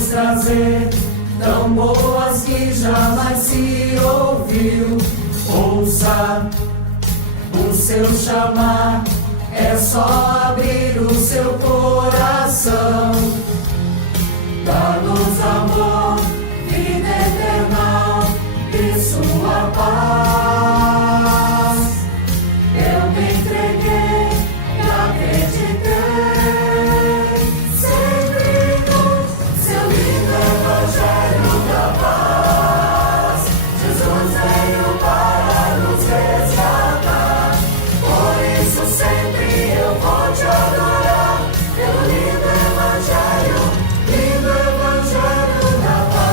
nos trazer, tão boas que jamais se ouviu. Ouça o seu chamar, é só abrir o seu coração. Dá-nos amor, vida eterna e sua paz. Eu me entreguei e acreditei, sempre no seu lindo evangelho da paz. Jesus veio para nos resgatar, por isso sempre eu vou te adorar, pelo lindo evangelho da paz.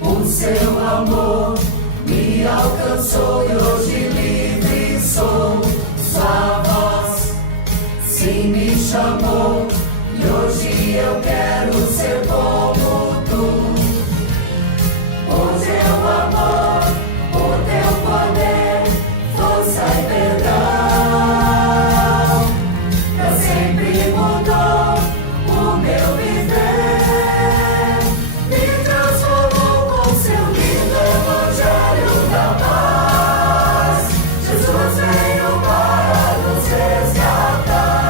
Com o seu amor me alcançou e hoje livre sou. Sua voz sim me chamou e hoje eu quero ser como tu. O teu amor, o teu poder, força e perdão, pra sempre mudou o meu viver. Me transformou com seu lindo evangelho da paz. Jesus veio para nos resgatar,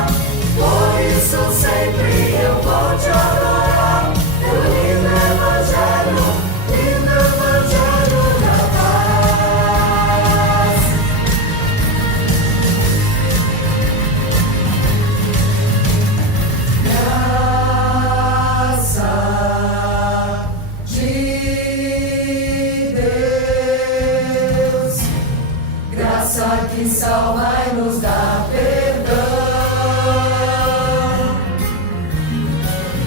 por isso sempre eu vou te adorar, pelo lindo evangelho da paz. Graça de Deus, graça que salva e nos dá perdão.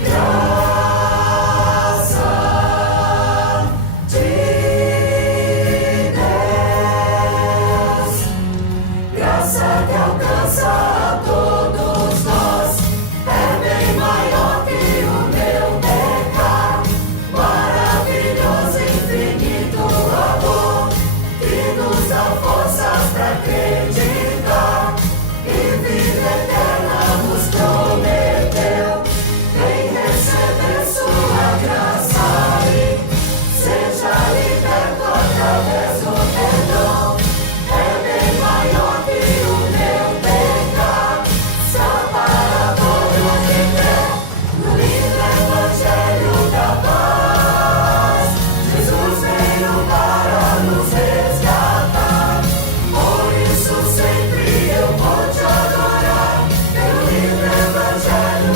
Graça de Deus, graça que alcança a todos nós, é bem maior que o meu pecado. Maravilhoso, infinito amor, que nos dá forças pra acreditar, e vida eterna nos prometeu. Vem receber sua graça e seja liberto através do perdão. É bem maior que o meu pecado, só para todo que crê no lindo evangelho da paz. Jesus veio para nos resgatar, por isso sempre eu vou te adorar, pelo lindo evangelho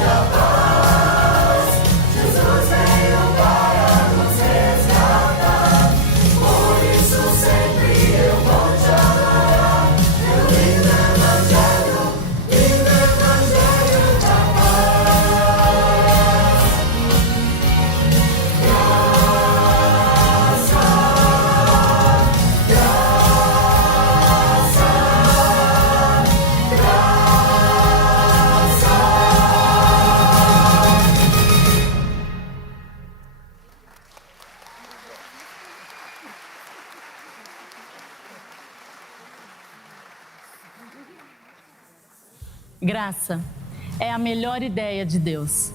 da paz. Jesus veio para nos resgatar, por isso sempre eu vou te adorar, pelo lindo evangelho da paz. Graça, Graça é a melhor ideia de Deus.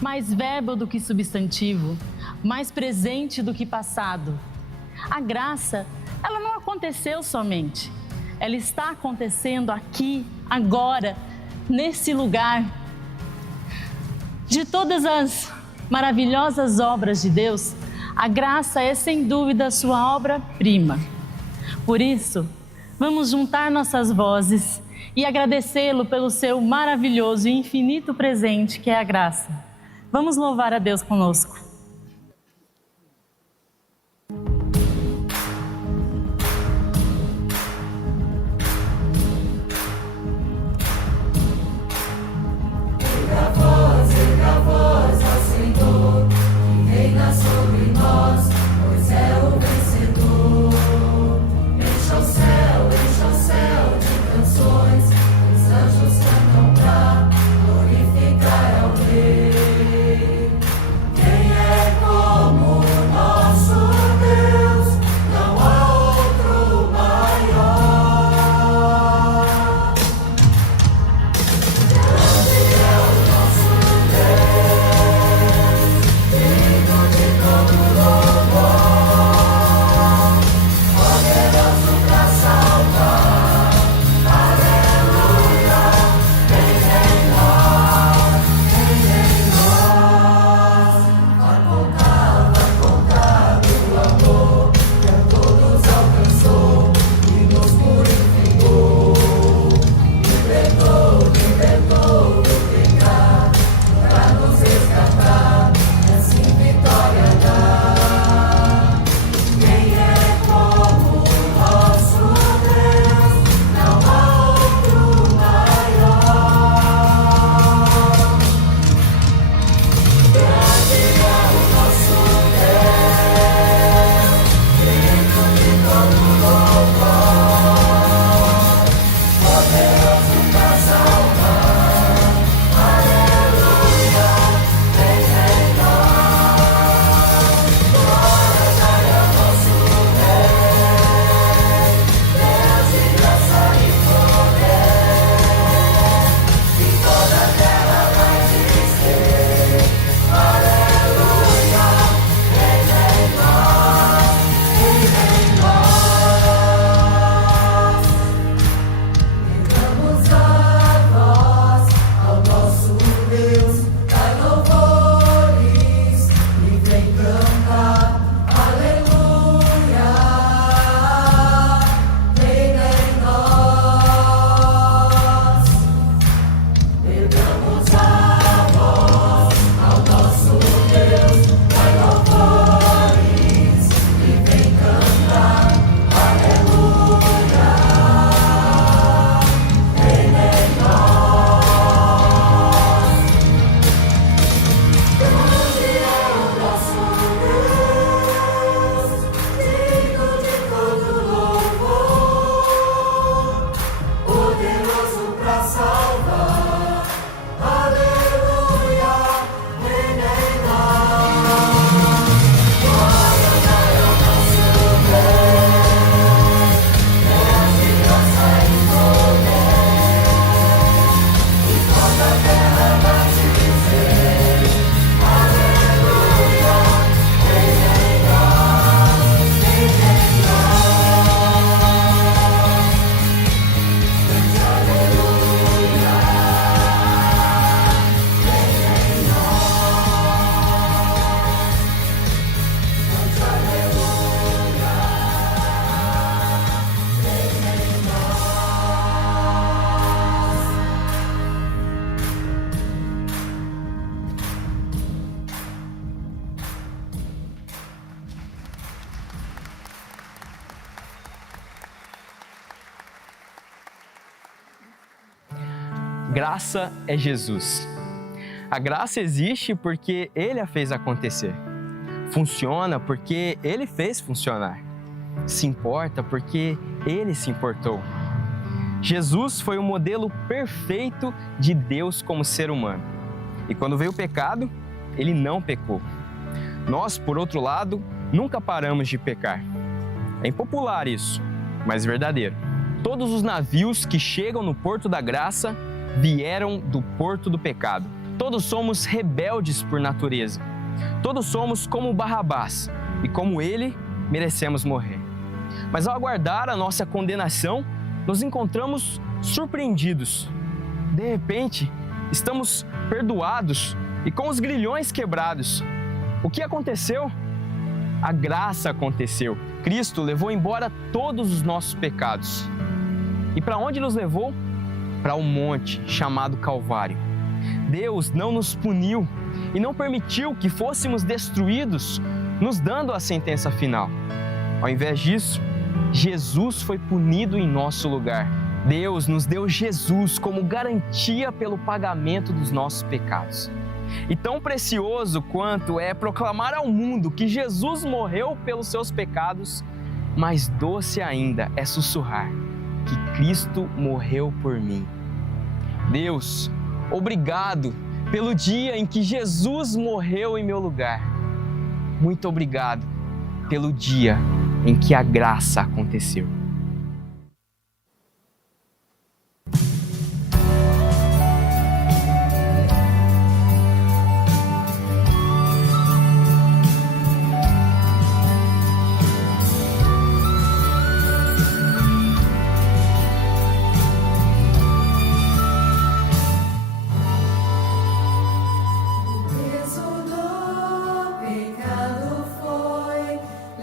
Mais verbo do que substantivo, mais presente do que passado. A graça, ela não aconteceu somente. Ela está acontecendo aqui, agora, nesse lugar. De todas as maravilhosas obras de Deus, a graça é sem dúvida a sua obra-prima. Por isso, vamos juntar nossas vozes e agradecê-lo pelo seu maravilhoso e infinito presente que é a graça. Vamos louvar a Deus conosco. Erga a voz ao Senhor, que reina sobre nós, pois é o vencedor. Encha o céu de canções, os anjos cantam pra glorificar ao Rei. Quem é graça é Jesus. A graça existe porque Ele a fez acontecer. Funciona porque Ele fez funcionar. Se importa porque Ele se importou. Jesus foi o modelo perfeito de Deus como ser humano. E quando veio o pecado, Ele não pecou. Nós, por outro lado, nunca paramos de pecar. É impopular isso, mas verdadeiro. Todos os navios que chegam no Porto da Graça vieram do Porto do Pecado. Todos somos rebeldes por natureza. Todos somos como Barrabás e como ele, merecemos morrer. Mas ao aguardar a nossa condenação, nos encontramos surpreendidos. De repente, estamos perdoados e com os grilhões quebrados. O que aconteceu? A graça aconteceu. Cristo levou embora todos os nossos pecados. E para onde nos levou? Para um monte chamado Calvário. Deus não nos puniu e não permitiu que fôssemos destruídos, nos dando a sentença final. Ao invés disso, Jesus foi punido em nosso lugar. Deus nos deu Jesus como garantia pelo pagamento dos nossos pecados. E tão precioso quanto é proclamar ao mundo que Jesus morreu pelos seus pecados, mais doce ainda é sussurrar que Cristo morreu por mim. Deus, obrigado pelo dia em que Jesus morreu em meu lugar. Muito obrigado pelo dia em que a graça aconteceu.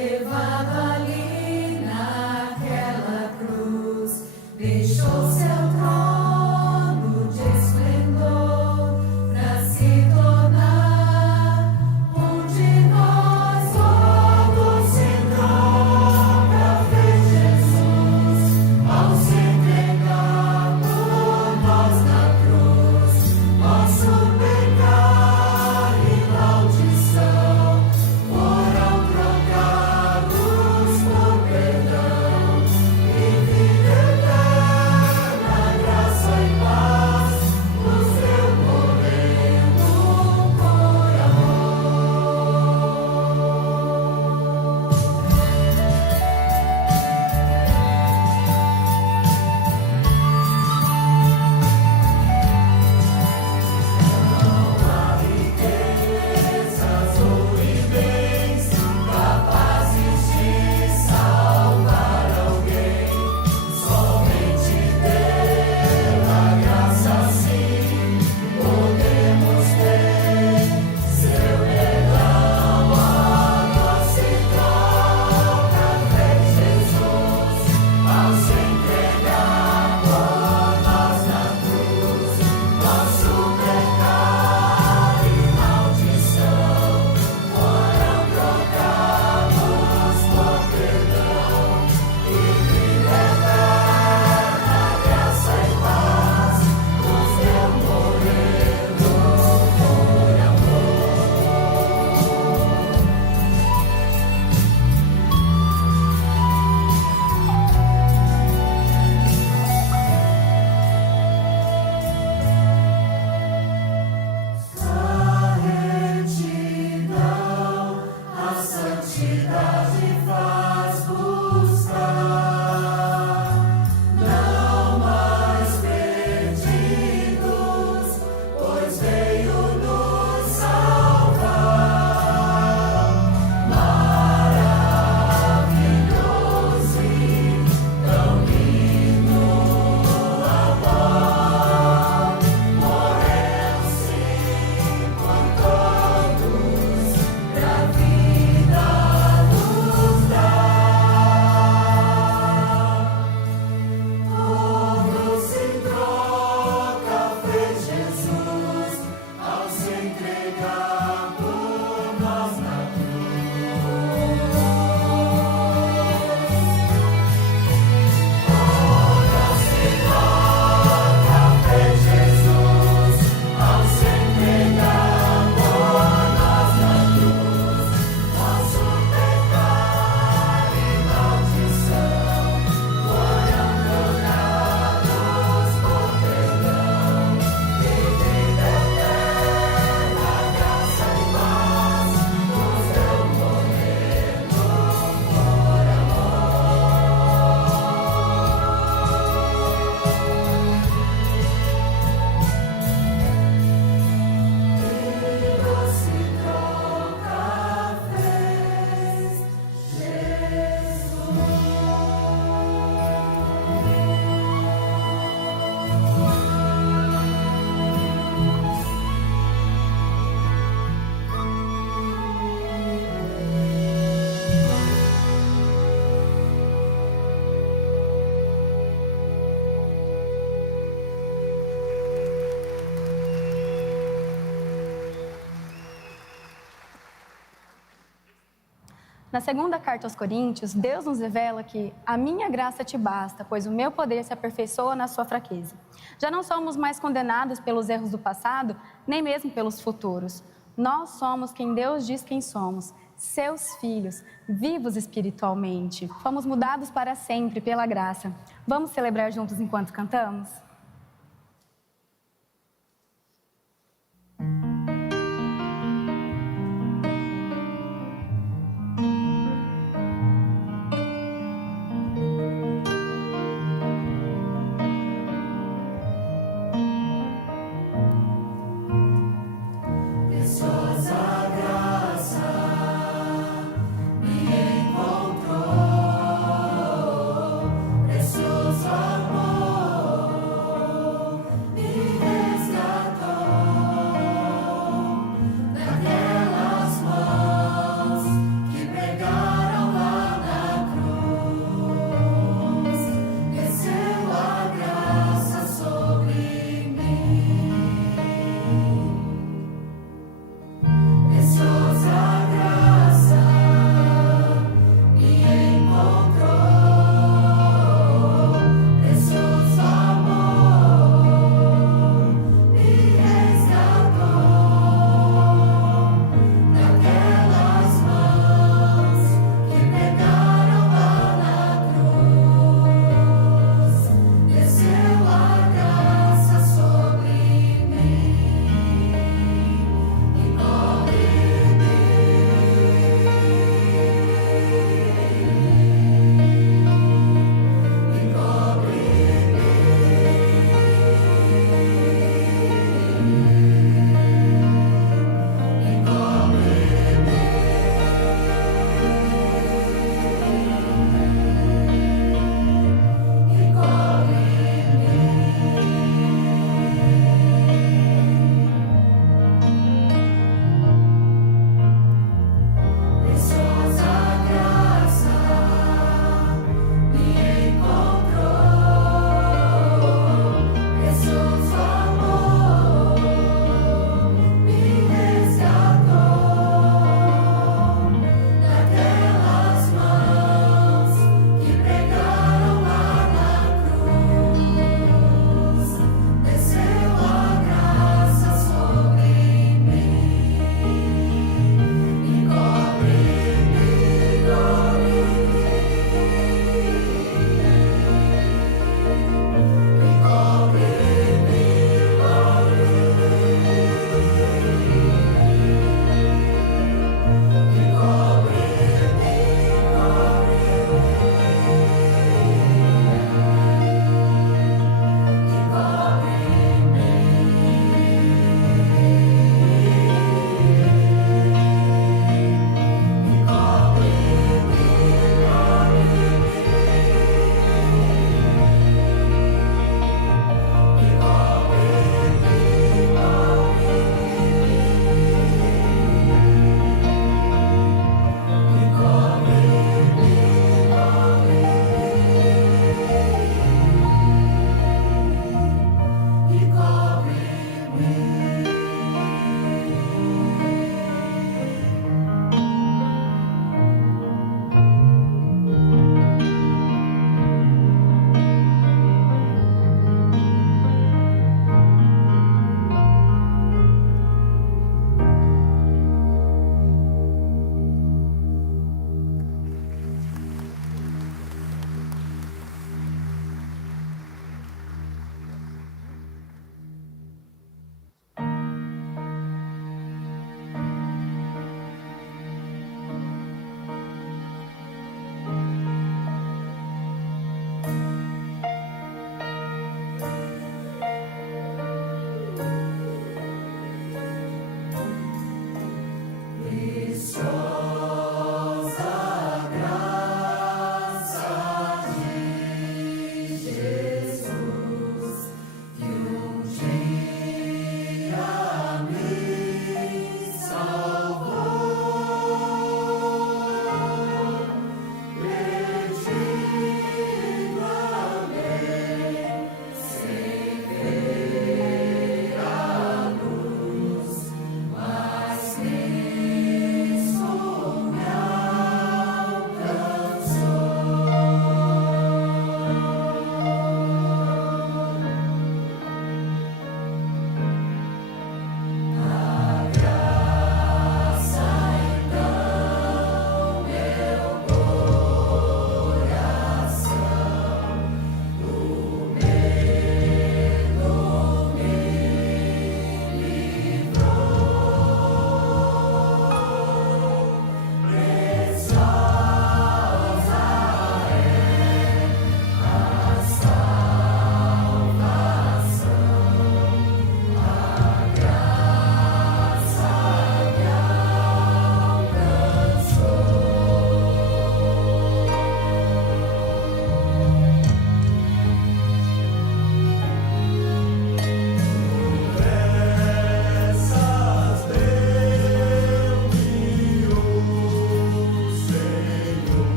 Levado ali na Na segunda carta aos Coríntios, Deus nos revela que a minha graça te basta, pois o meu poder se aperfeiçoa na sua fraqueza. Já não somos mais condenados pelos erros do passado, nem mesmo pelos futuros. Nós somos quem Deus diz quem somos, seus filhos, vivos espiritualmente. Fomos mudados para sempre pela graça. Vamos celebrar juntos enquanto cantamos?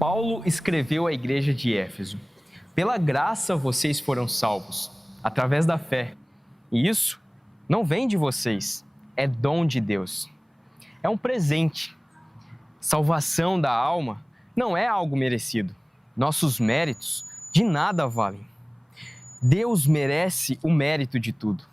Paulo escreveu à igreja de Éfeso: pela graça vocês foram salvos, através da fé. E isso não vem de vocês, é dom de Deus. É um presente. Salvação da alma não é algo merecido. Nossos méritos de nada valem. Deus merece o mérito de tudo.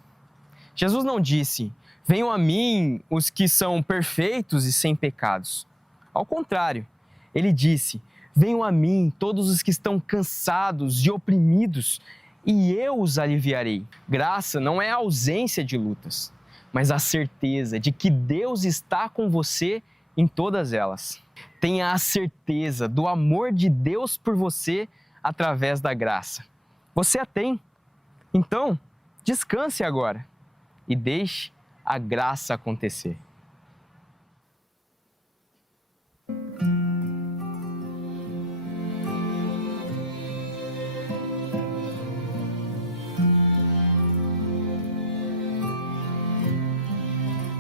Jesus não disse: venham a mim os que são perfeitos e sem pecados. Ao contrário, ele disse: venham a mim todos os que estão cansados e oprimidos, e eu os aliviarei. Graça não é a ausência de lutas, mas a certeza de que Deus está com você em todas elas. Tenha a certeza do amor de Deus por você através da graça. Você a tem. Então, descanse agora e deixe a graça acontecer.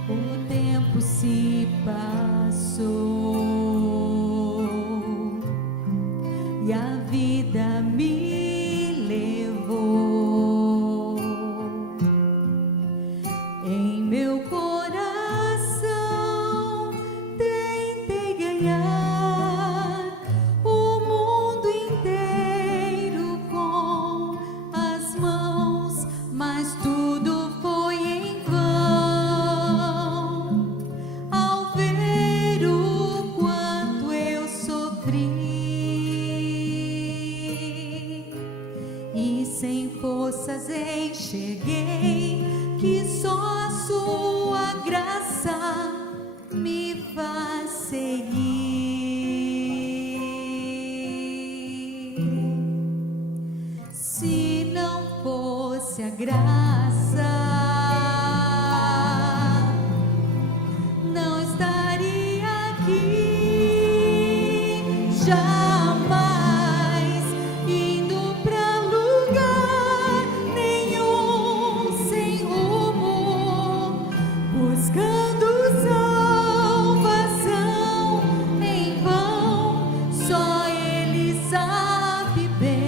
O tempo se passou e a vida me levou. Em meu coração tentei ganhar o mundo inteiro com as mãos, mas tudo foi em vão. Ao ver o quanto eu sofri e sem forças enxerguei que só a sua graça me faz seguir. Se não fosse a graça, não estaria aqui jamais, indo pra lugar nenhum, sem rumo, buscando salvação em vão. Só Ele sabe bem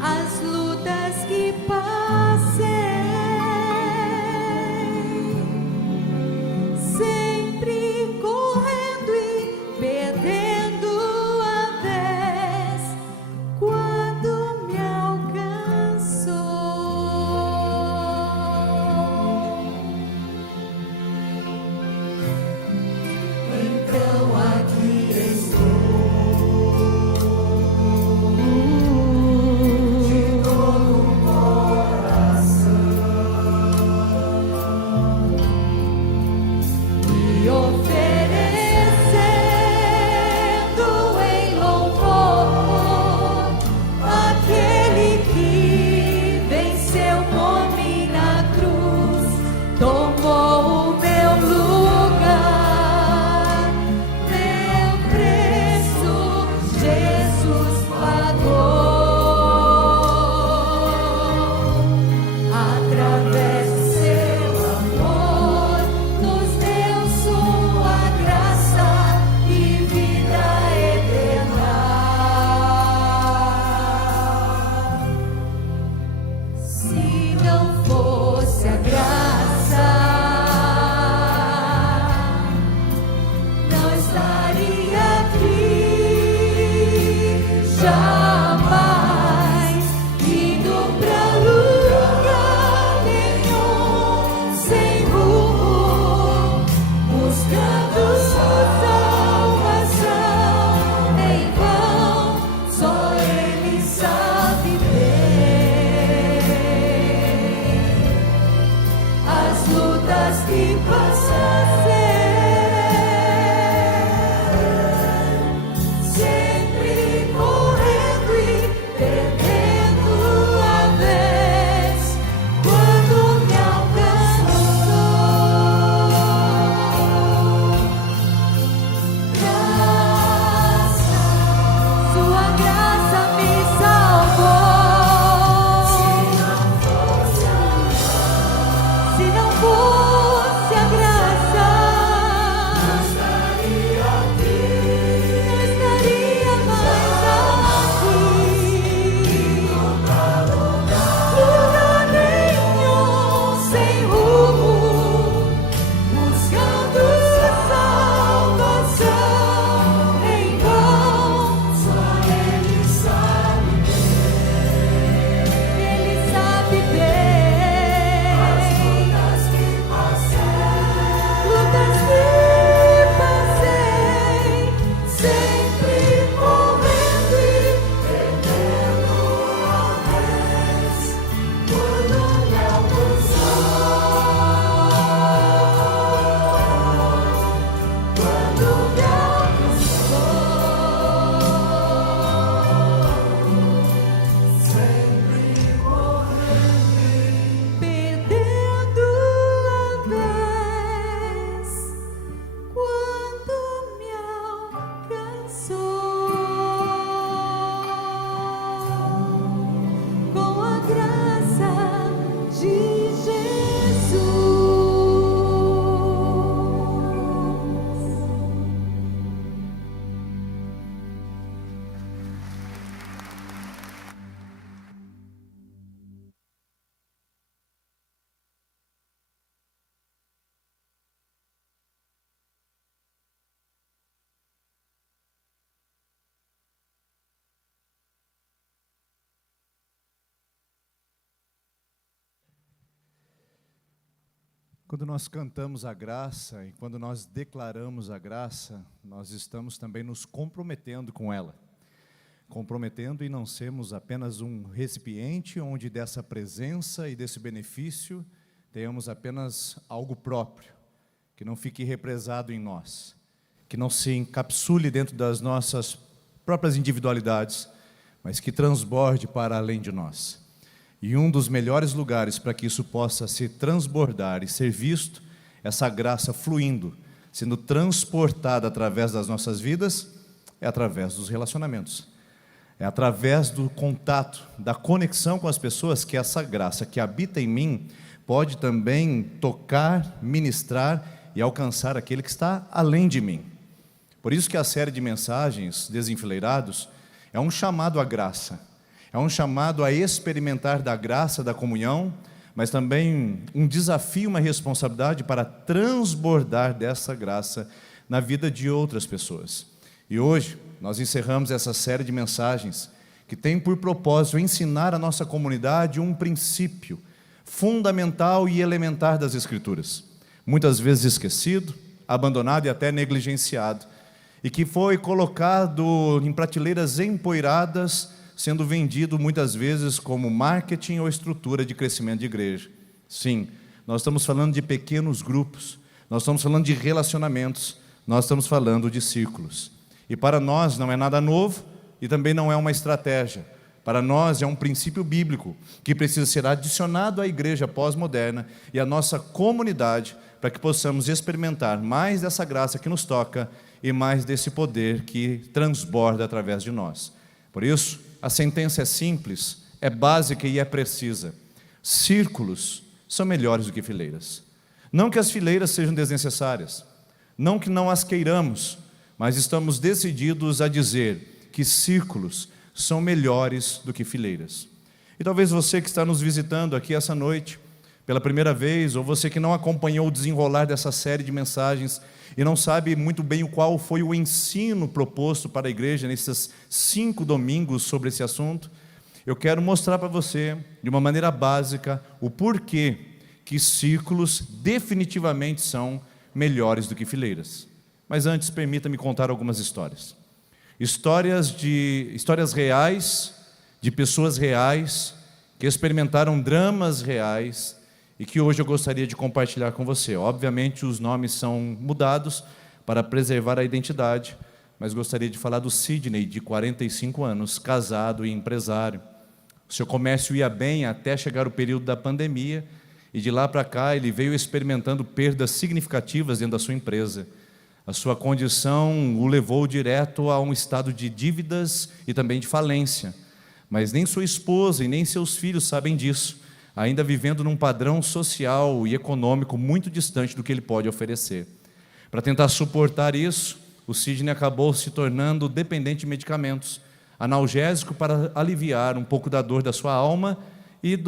as lutas que passei, sempre correndo e perdendo a vez quando me alcançou. Então aqui Quando nós cantamos a graça e quando nós declaramos a graça, nós estamos também nos comprometendo com ela. Comprometendo em não sermos apenas um recipiente onde dessa presença e desse benefício tenhamos apenas algo próprio, que não fique represado em nós, que não se encapsule dentro das nossas próprias individualidades, mas que transborde para além de nós. E um dos melhores lugares para que isso possa se transbordar e ser visto, essa graça fluindo, sendo transportada através das nossas vidas, é através dos relacionamentos. É através do contato, da conexão com as pessoas que essa graça que habita em mim pode também tocar, ministrar e alcançar aquele que está além de mim. Por isso que a série de mensagens Desenfileirados é um chamado à graça. É um chamado a experimentar da graça, da comunhão, mas também um desafio, uma responsabilidade para transbordar dessa graça na vida de outras pessoas. E hoje nós encerramos essa série de mensagens que tem por propósito ensinar a nossa comunidade um princípio fundamental e elementar das Escrituras, muitas vezes esquecido, abandonado e até negligenciado, e que foi colocado em prateleiras empoeiradas, sendo vendido muitas vezes como marketing ou estrutura de crescimento de igreja. Sim, nós estamos falando de pequenos grupos, nós estamos falando de relacionamentos, nós estamos falando de círculos. E para nós não é nada novo e também não é uma estratégia. Para nós é um princípio bíblico que precisa ser adicionado à igreja pós-moderna e à nossa comunidade para que possamos experimentar mais dessa graça que nos toca e mais desse poder que transborda através de nós. Por isso, a sentença é simples, é básica e é precisa. Círculos são melhores do que fileiras. Não que as fileiras sejam desnecessárias, não que não as queiramos, mas estamos decididos a dizer que círculos são melhores do que fileiras. E talvez você que está nos visitando aqui essa noite, pela primeira vez, ou você que não acompanhou o desenrolar dessa série de mensagens e não sabe muito bem qual foi o ensino proposto para a igreja nesses 5 domingos sobre esse assunto, eu quero mostrar para você, de uma maneira básica, o porquê que círculos definitivamente são melhores do que fileiras. Mas antes, permita-me contar algumas histórias. Histórias reais, de pessoas reais, que experimentaram dramas reais, e que hoje eu gostaria de compartilhar com você. Obviamente os nomes são mudados para preservar a identidade, mas gostaria de falar do Sidney, de 45 anos, casado e empresário. O seu comércio ia bem até chegar o período da pandemia, e de lá para cá ele veio experimentando perdas significativas dentro da sua empresa. A sua condição o levou direto a um estado de dívidas e também de falência. Mas nem sua esposa e nem seus filhos sabem disso, ainda vivendo num padrão social e econômico muito distante do que ele pode oferecer. Para tentar suportar isso, o Sidney acabou se tornando dependente de medicamentos, analgésico para aliviar um pouco da dor da sua alma e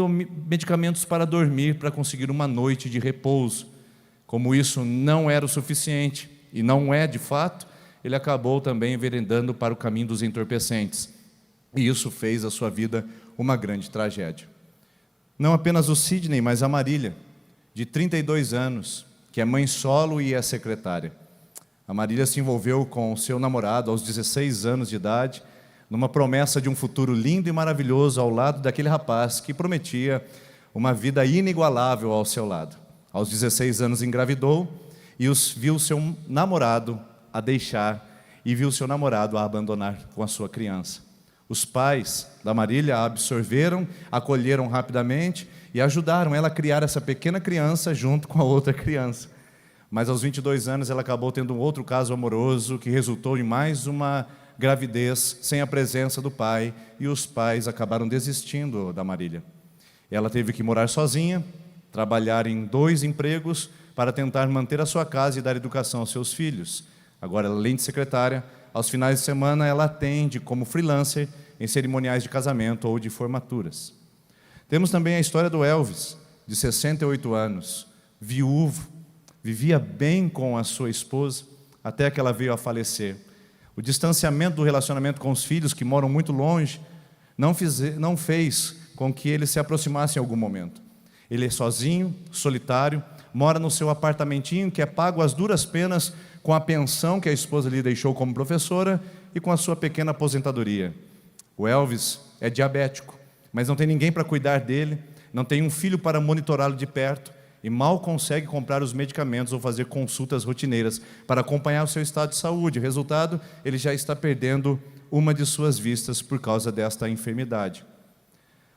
medicamentos para dormir, para conseguir uma noite de repouso. Como isso não era o suficiente, e não é de fato, ele acabou também enveredando para o caminho dos entorpecentes. E isso fez a sua vida uma grande tragédia. Não apenas o Sidney, mas a Marília, de 32 anos, que é mãe solo e é secretária. A Marília se envolveu com o seu namorado aos 16 anos de idade, numa promessa de um futuro lindo e maravilhoso ao lado daquele rapaz que prometia uma vida inigualável ao seu lado. Aos 16 anos engravidou e viu seu namorado a deixar e viu seu namorado a abandonar com a sua criança. Os pais da Marília a absorveram, acolheram rapidamente e ajudaram ela a criar essa pequena criança junto com a outra criança. Mas aos 22 anos ela acabou tendo um outro caso amoroso que resultou em mais uma gravidez sem a presença do pai, e os pais acabaram desistindo da Marília. Ela teve que morar sozinha, trabalhar em 2 empregos para tentar manter a sua casa e dar educação aos seus filhos. Agora, além de secretária, aos finais de semana ela atende como freelancer em cerimoniais de casamento ou de formaturas. Temos também a história do Elvis, de 68 anos, viúvo, vivia bem com a sua esposa, até que ela veio a falecer. O distanciamento do relacionamento com os filhos, que moram muito longe, não fez com que ele se aproximasse em algum momento. Ele é sozinho, solitário, mora no seu apartamentinho, que é pago às duras penas com a pensão que a esposa lhe deixou como professora e com a sua pequena aposentadoria. O Elvis é diabético, mas não tem ninguém para cuidar dele, não tem um filho para monitorá-lo de perto e mal consegue comprar os medicamentos ou fazer consultas rotineiras para acompanhar o seu estado de saúde. Resultado, ele já está perdendo uma de suas vistas por causa desta enfermidade.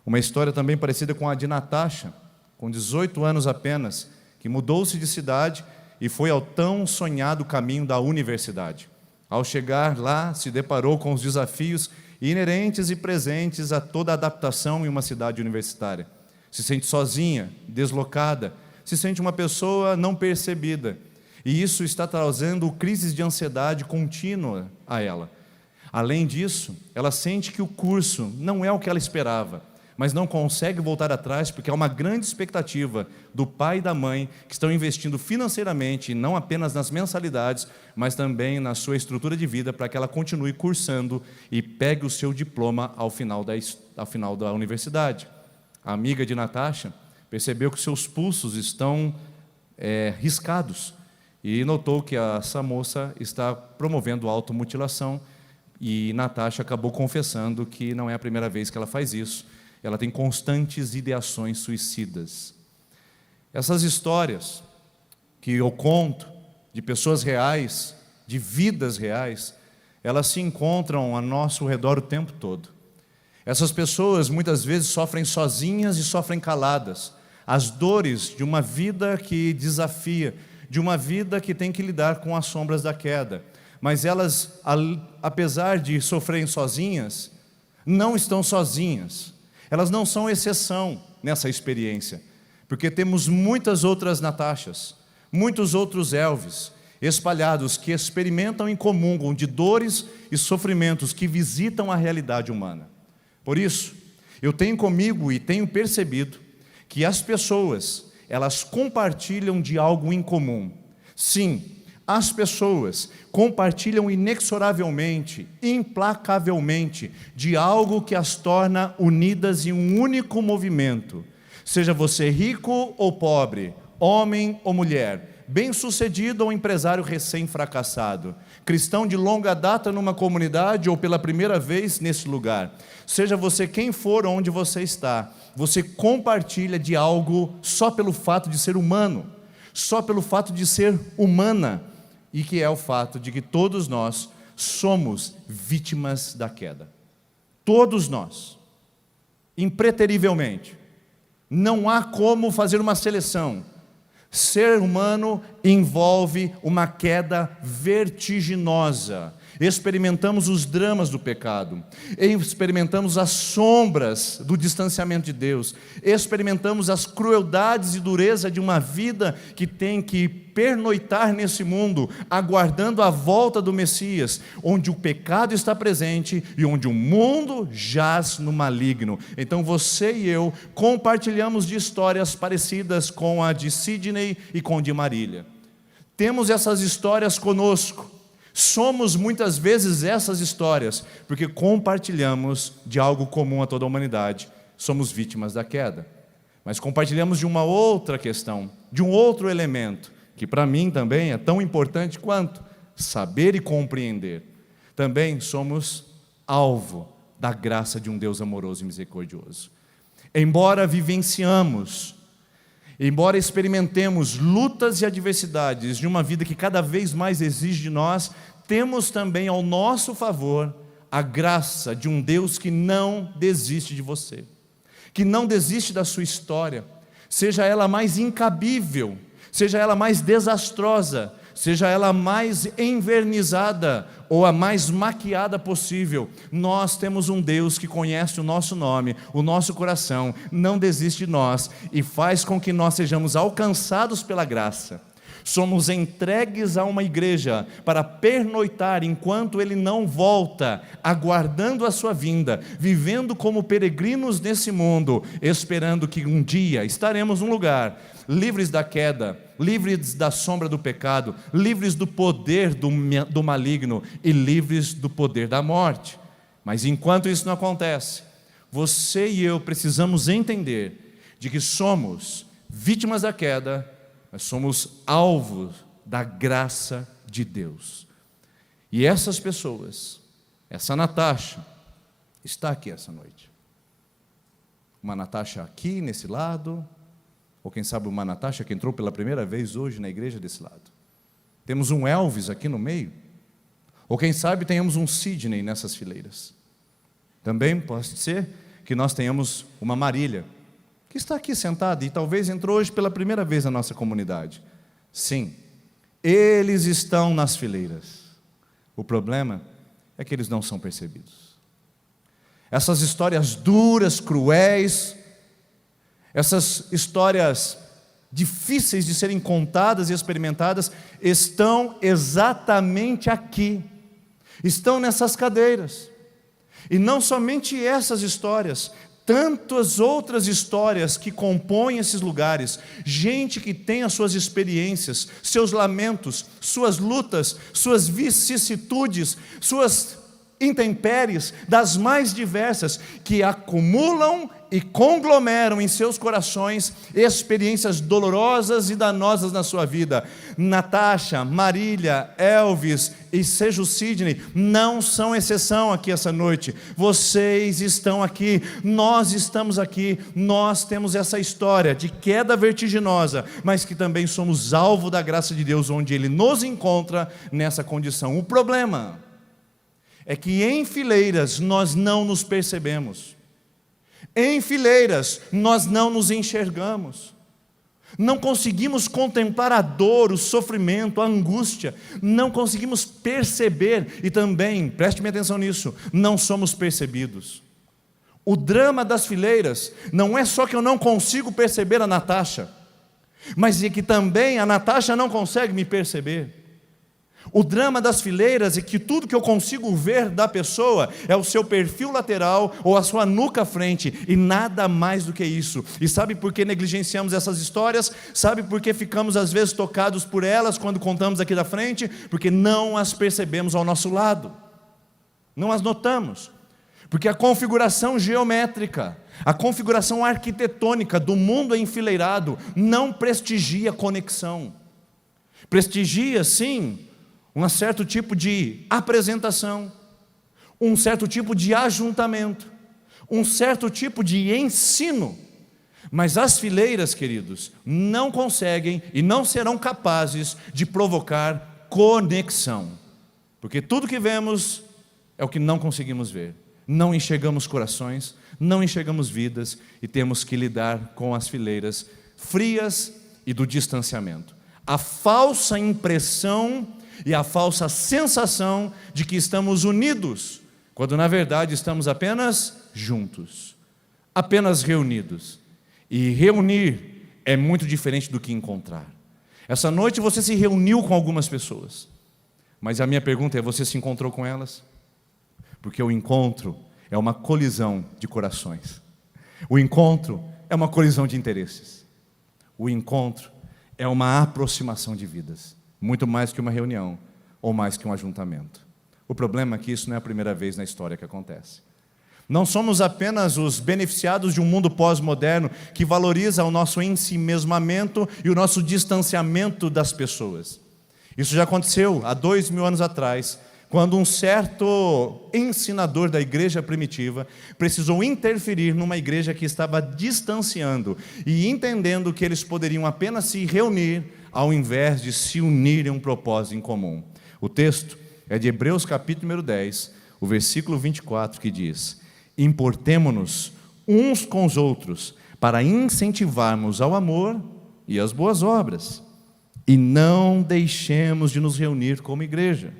Uma história também parecida com a de Natasha, com 18 anos apenas, que mudou-se de cidade e foi ao tão sonhado caminho da universidade. Ao chegar lá, se deparou com os desafios inerentes e presentes a toda a adaptação em uma cidade universitária. Se sente sozinha, deslocada, se sente uma pessoa não percebida. E isso está trazendo crises de ansiedade contínua a ela. Além disso, ela sente que o curso não é o que ela esperava, mas não consegue voltar atrás porque há uma grande expectativa do pai e da mãe que estão investindo financeiramente, não apenas nas mensalidades, mas também na sua estrutura de vida para que ela continue cursando e pegue o seu diploma ao final da universidade. A amiga de Natasha percebeu que seus pulsos estão riscados e notou que essa moça está promovendo automutilação e Natasha acabou confessando que não é a primeira vez que ela faz isso. Ela tem constantes ideações suicidas. Essas histórias que eu conto de pessoas reais, de vidas reais, elas se encontram a nosso redor o tempo todo. Essas pessoas muitas vezes sofrem sozinhas e sofrem caladas. As dores de uma vida que desafia, de uma vida que tem que lidar com as sombras da queda. Mas elas, apesar de sofrerem sozinhas, não estão sozinhas. Elas não são exceção nessa experiência, porque temos muitas outras Natashas, muitos outros Elvis, espalhados que experimentam e comungam de dores e sofrimentos que visitam a realidade humana. Por isso, eu tenho comigo e tenho percebido que as pessoas, elas compartilham de algo em comum. Sim, as pessoas compartilham inexoravelmente, implacavelmente, de algo que as torna unidas em um único movimento. Seja você rico ou pobre, homem ou mulher, bem-sucedido ou empresário recém-fracassado, cristão de longa data numa comunidade ou pela primeira vez nesse lugar, seja você quem for onde você está, você compartilha de algo só pelo fato de ser humano, só pelo fato de ser humana, e que é o fato de que todos nós somos vítimas da queda. Todos nós, impreterivelmente. Não há como fazer uma seleção. Ser humano envolve uma queda vertiginosa. Experimentamos os dramas do pecado, experimentamos as sombras do distanciamento de Deus, experimentamos as crueldades e dureza de uma vida que tem que pernoitar nesse mundo, aguardando a volta do Messias, onde o pecado está presente e onde o mundo jaz no maligno. Então você e eu compartilhamos de histórias parecidas com a de Sidney e com a de Marília. Temos essas histórias conosco. Somos muitas vezes essas histórias, porque compartilhamos de algo comum a toda a humanidade. Somos vítimas da queda. Mas compartilhamos de uma outra questão, de um outro elemento, que para mim também é tão importante quanto saber e compreender. Também somos alvo da graça de um Deus amoroso e misericordioso. Embora experimentemos lutas e adversidades de uma vida que cada vez mais exige de nós, temos também ao nosso favor a graça de um Deus que não desiste de você, que não desiste da sua história, seja ela mais incabível, seja ela mais desastrosa, seja ela mais envernizada ou a mais maquiada possível. Nós temos um Deus que conhece o nosso nome, o nosso coração, não desiste de nós e faz com que nós sejamos alcançados pela graça. Somos entregues a uma igreja para pernoitar enquanto Ele não volta, aguardando a sua vinda, vivendo como peregrinos nesse mundo, esperando que um dia estaremos num lugar livres da queda, livres da sombra do pecado, livres do poder do maligno e livres do poder da morte. Mas enquanto isso não acontece, você e eu precisamos entender de que somos vítimas da queda, Nós somos alvos da graça de Deus. E essas pessoas, essa Natasha, está aqui essa noite. Uma Natasha aqui nesse lado, ou quem sabe uma Natasha que entrou pela primeira vez hoje na igreja desse lado. Temos um Elvis aqui no meio, ou quem sabe tenhamos um Sidney nessas fileiras. Também pode ser que nós tenhamos uma Marília, que está aqui sentada e talvez entrou hoje pela primeira vez na nossa comunidade. Sim, eles estão nas fileiras. O problema é que eles não são percebidos. Essas histórias duras, cruéis, essas histórias difíceis de serem contadas e experimentadas, estão exatamente aqui, estão nessas cadeiras. E não somente essas histórias, tantas outras histórias que compõem esses lugares, gente que tem as suas experiências, seus lamentos, suas lutas, suas vicissitudes, suas intempéries das mais diversas, que acumulam e conglomeram em seus corações experiências dolorosas e danosas na sua vida. Natasha, Marília, Elvis e seja o Sidney não são exceção aqui essa noite. Vocês estão aqui, nós estamos aqui, nós temos essa história de queda vertiginosa, mas que também somos alvo da graça de Deus, onde Ele nos encontra nessa condição. O problema é que em fileiras nós não nos percebemos. Em fileiras nós não nos enxergamos. Não conseguimos contemplar a dor, o sofrimento, a angústia. Não conseguimos perceber e também, preste-me atenção nisso, não somos percebidos. O drama das fileiras não é só que eu não consigo perceber a Natasha, mas é que também a Natasha não consegue me perceber. O drama das fileiras é que tudo que eu consigo ver da pessoa é o seu perfil lateral ou a sua nuca à frente, e nada mais do que isso. E sabe por que negligenciamos essas histórias? Sabe por que ficamos às vezes tocados por elas quando contamos aqui da frente? Porque não as percebemos ao nosso lado, não as notamos. Porque a configuração geométrica, a configuração arquitetônica do mundo enfileirado não prestigia conexão. Prestigia, sim, um certo tipo de apresentação, um certo tipo de ajuntamento, um certo tipo de ensino. Mas as fileiras, queridos, não conseguem e não serão capazes de provocar conexão. Porque tudo que vemos é o que não conseguimos ver. Não enxergamos corações, não enxergamos vidas e temos que lidar com as fileiras frias e do distanciamento. A falsa impressão e a falsa sensação de que estamos unidos, quando na verdade estamos apenas juntos, apenas reunidos. E reunir é muito diferente do que encontrar. Essa noite você se reuniu com algumas pessoas, mas a minha pergunta é: você se encontrou com elas? Porque o encontro é uma colisão de corações. O encontro é uma colisão de interesses. O encontro é uma aproximação de vidas. Muito mais que uma reunião, ou mais que um ajuntamento. O problema é que isso não é a primeira vez na história que acontece. Não somos apenas os beneficiados de um mundo pós-moderno que valoriza o nosso ensimesmamento e o nosso distanciamento das pessoas. Isso já aconteceu há 2000 anos atrás, quando um certo ensinador da igreja primitiva precisou interferir numa igreja que estava distanciando e entendendo que eles poderiam apenas se reunir ao invés de se unir em um propósito em comum. O texto é de Hebreus capítulo número 10, o versículo 24, que diz: importemo-nos uns com os outros para incentivarmos ao amor e às boas obras, e não deixemos de nos reunir como igreja,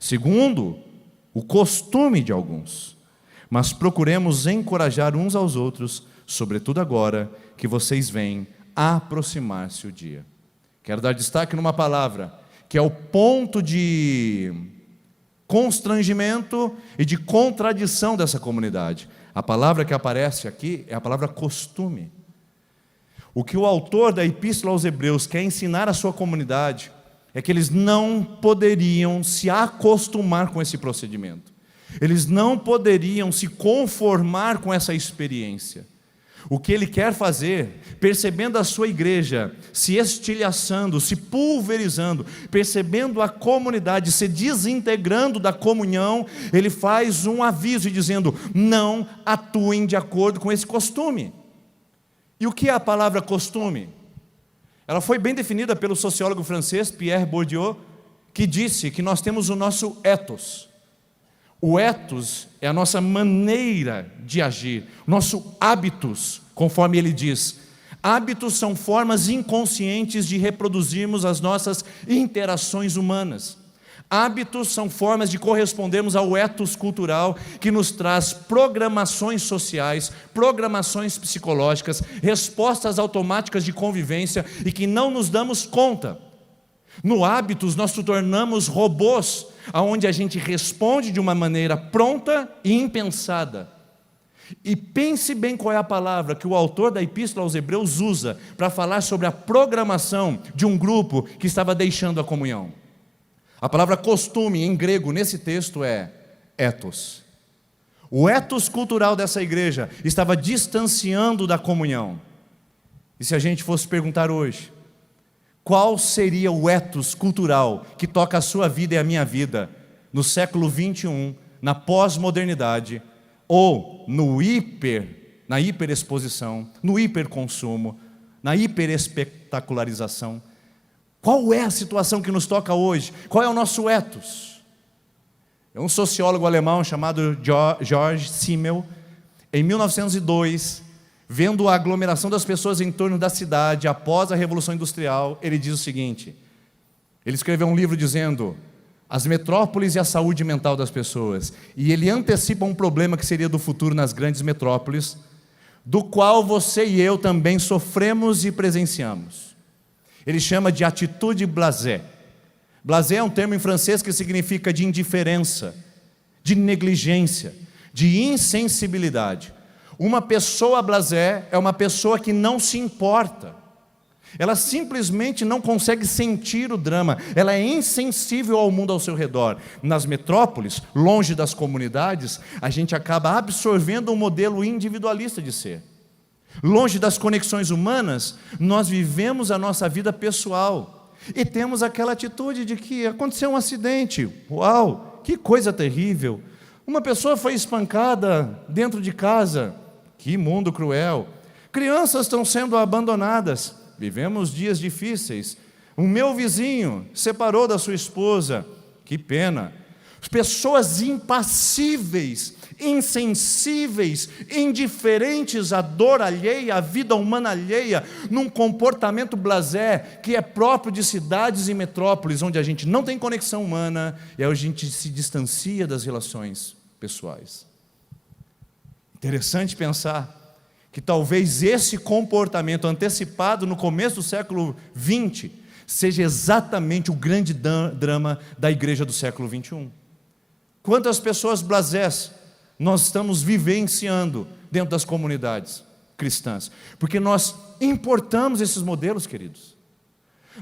segundo o costume de alguns, mas procuremos encorajar uns aos outros, sobretudo agora que vocês veem aproximar-se o dia. Quero dar destaque numa palavra, que é o ponto de constrangimento e de contradição dessa comunidade. A palavra que aparece aqui é a palavra costume. O que o autor da Epístola aos Hebreus quer ensinar à sua comunidade é que eles não poderiam se acostumar com esse procedimento. Eles não poderiam se conformar com essa experiência. O que ele quer fazer, percebendo a sua igreja se estilhaçando, se pulverizando, percebendo a comunidade se desintegrando da comunhão, ele faz um aviso dizendo: não atuem de acordo com esse costume. E o que é a palavra costume? Ela foi bem definida pelo sociólogo francês Pierre Bourdieu, que disse que nós temos o nosso ethos. O ethos é a nossa maneira de agir, nosso hábitos, conforme ele diz. Hábitos são formas inconscientes de reproduzirmos as nossas interações humanas. Hábitos são formas de correspondermos ao ethos cultural que nos traz programações sociais, programações psicológicas, respostas automáticas de convivência e que não nos damos conta. No hábitos nós nos tornamos robôs, onde a gente responde de uma maneira pronta e impensada. E pense bem qual é a palavra que o autor da Epístola aos Hebreus usa para falar sobre a programação de um grupo que estava deixando a comunhão. A palavra costume em grego nesse texto é ethos. O ethos cultural dessa igreja estava distanciando da comunhão. E se a gente fosse perguntar hoje, qual seria o ethos cultural que toca a sua vida e a minha vida no século 21, na pós-modernidade, ou na hiperexposição, no hiperconsumo, na hiperespetacularização? Qual é a situação que nos toca hoje? Qual é o nosso ethos? É um sociólogo alemão chamado George Simmel, em 1902, vendo a aglomeração das pessoas em torno da cidade após a Revolução Industrial, ele diz o seguinte, ele escreveu um livro dizendo: as metrópoles e a saúde mental das pessoas, e ele antecipa um problema que seria do futuro nas grandes metrópoles, do qual você e eu também sofremos e presenciamos. Ele chama de atitude blasé. Blasé é um termo em francês que significa de indiferença, de negligência, de insensibilidade. Uma pessoa blasé é uma pessoa que não se importa. Ela simplesmente não consegue sentir o drama. Ela é insensível ao mundo ao seu redor. Nas metrópoles, longe das comunidades, a gente acaba absorvendo um modelo individualista de ser. Longe das conexões humanas, nós vivemos a nossa vida pessoal. E temos aquela atitude de que aconteceu um acidente. Uau, que coisa terrível. Uma pessoa foi espancada dentro de casa. Que mundo cruel. Crianças estão sendo abandonadas. Vivemos dias difíceis. O meu vizinho separou da sua esposa. Que pena. Pessoas impassíveis, insensíveis, indiferentes à dor alheia, à vida humana alheia, num comportamento blasé que é próprio de cidades e metrópoles, onde a gente não tem conexão humana e a gente se distancia das relações pessoais. Interessante pensar que talvez esse comportamento antecipado no começo do século XX seja exatamente o grande drama da igreja do século XXI. Quantas pessoas blasés nós estamos vivenciando dentro das comunidades cristãs? Porque nós importamos esses modelos, queridos.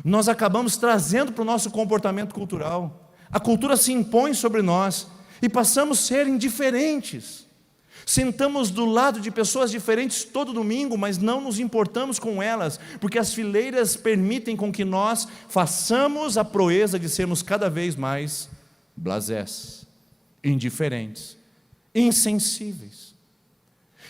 Nós acabamos trazendo para o nosso comportamento cultural. A cultura se impõe sobre nós e passamos a ser indiferentes. Sentamos do lado de pessoas diferentes todo domingo, mas não nos importamos com elas, porque as fileiras permitem com que nós façamos a proeza de sermos cada vez mais blasés, indiferentes, insensíveis.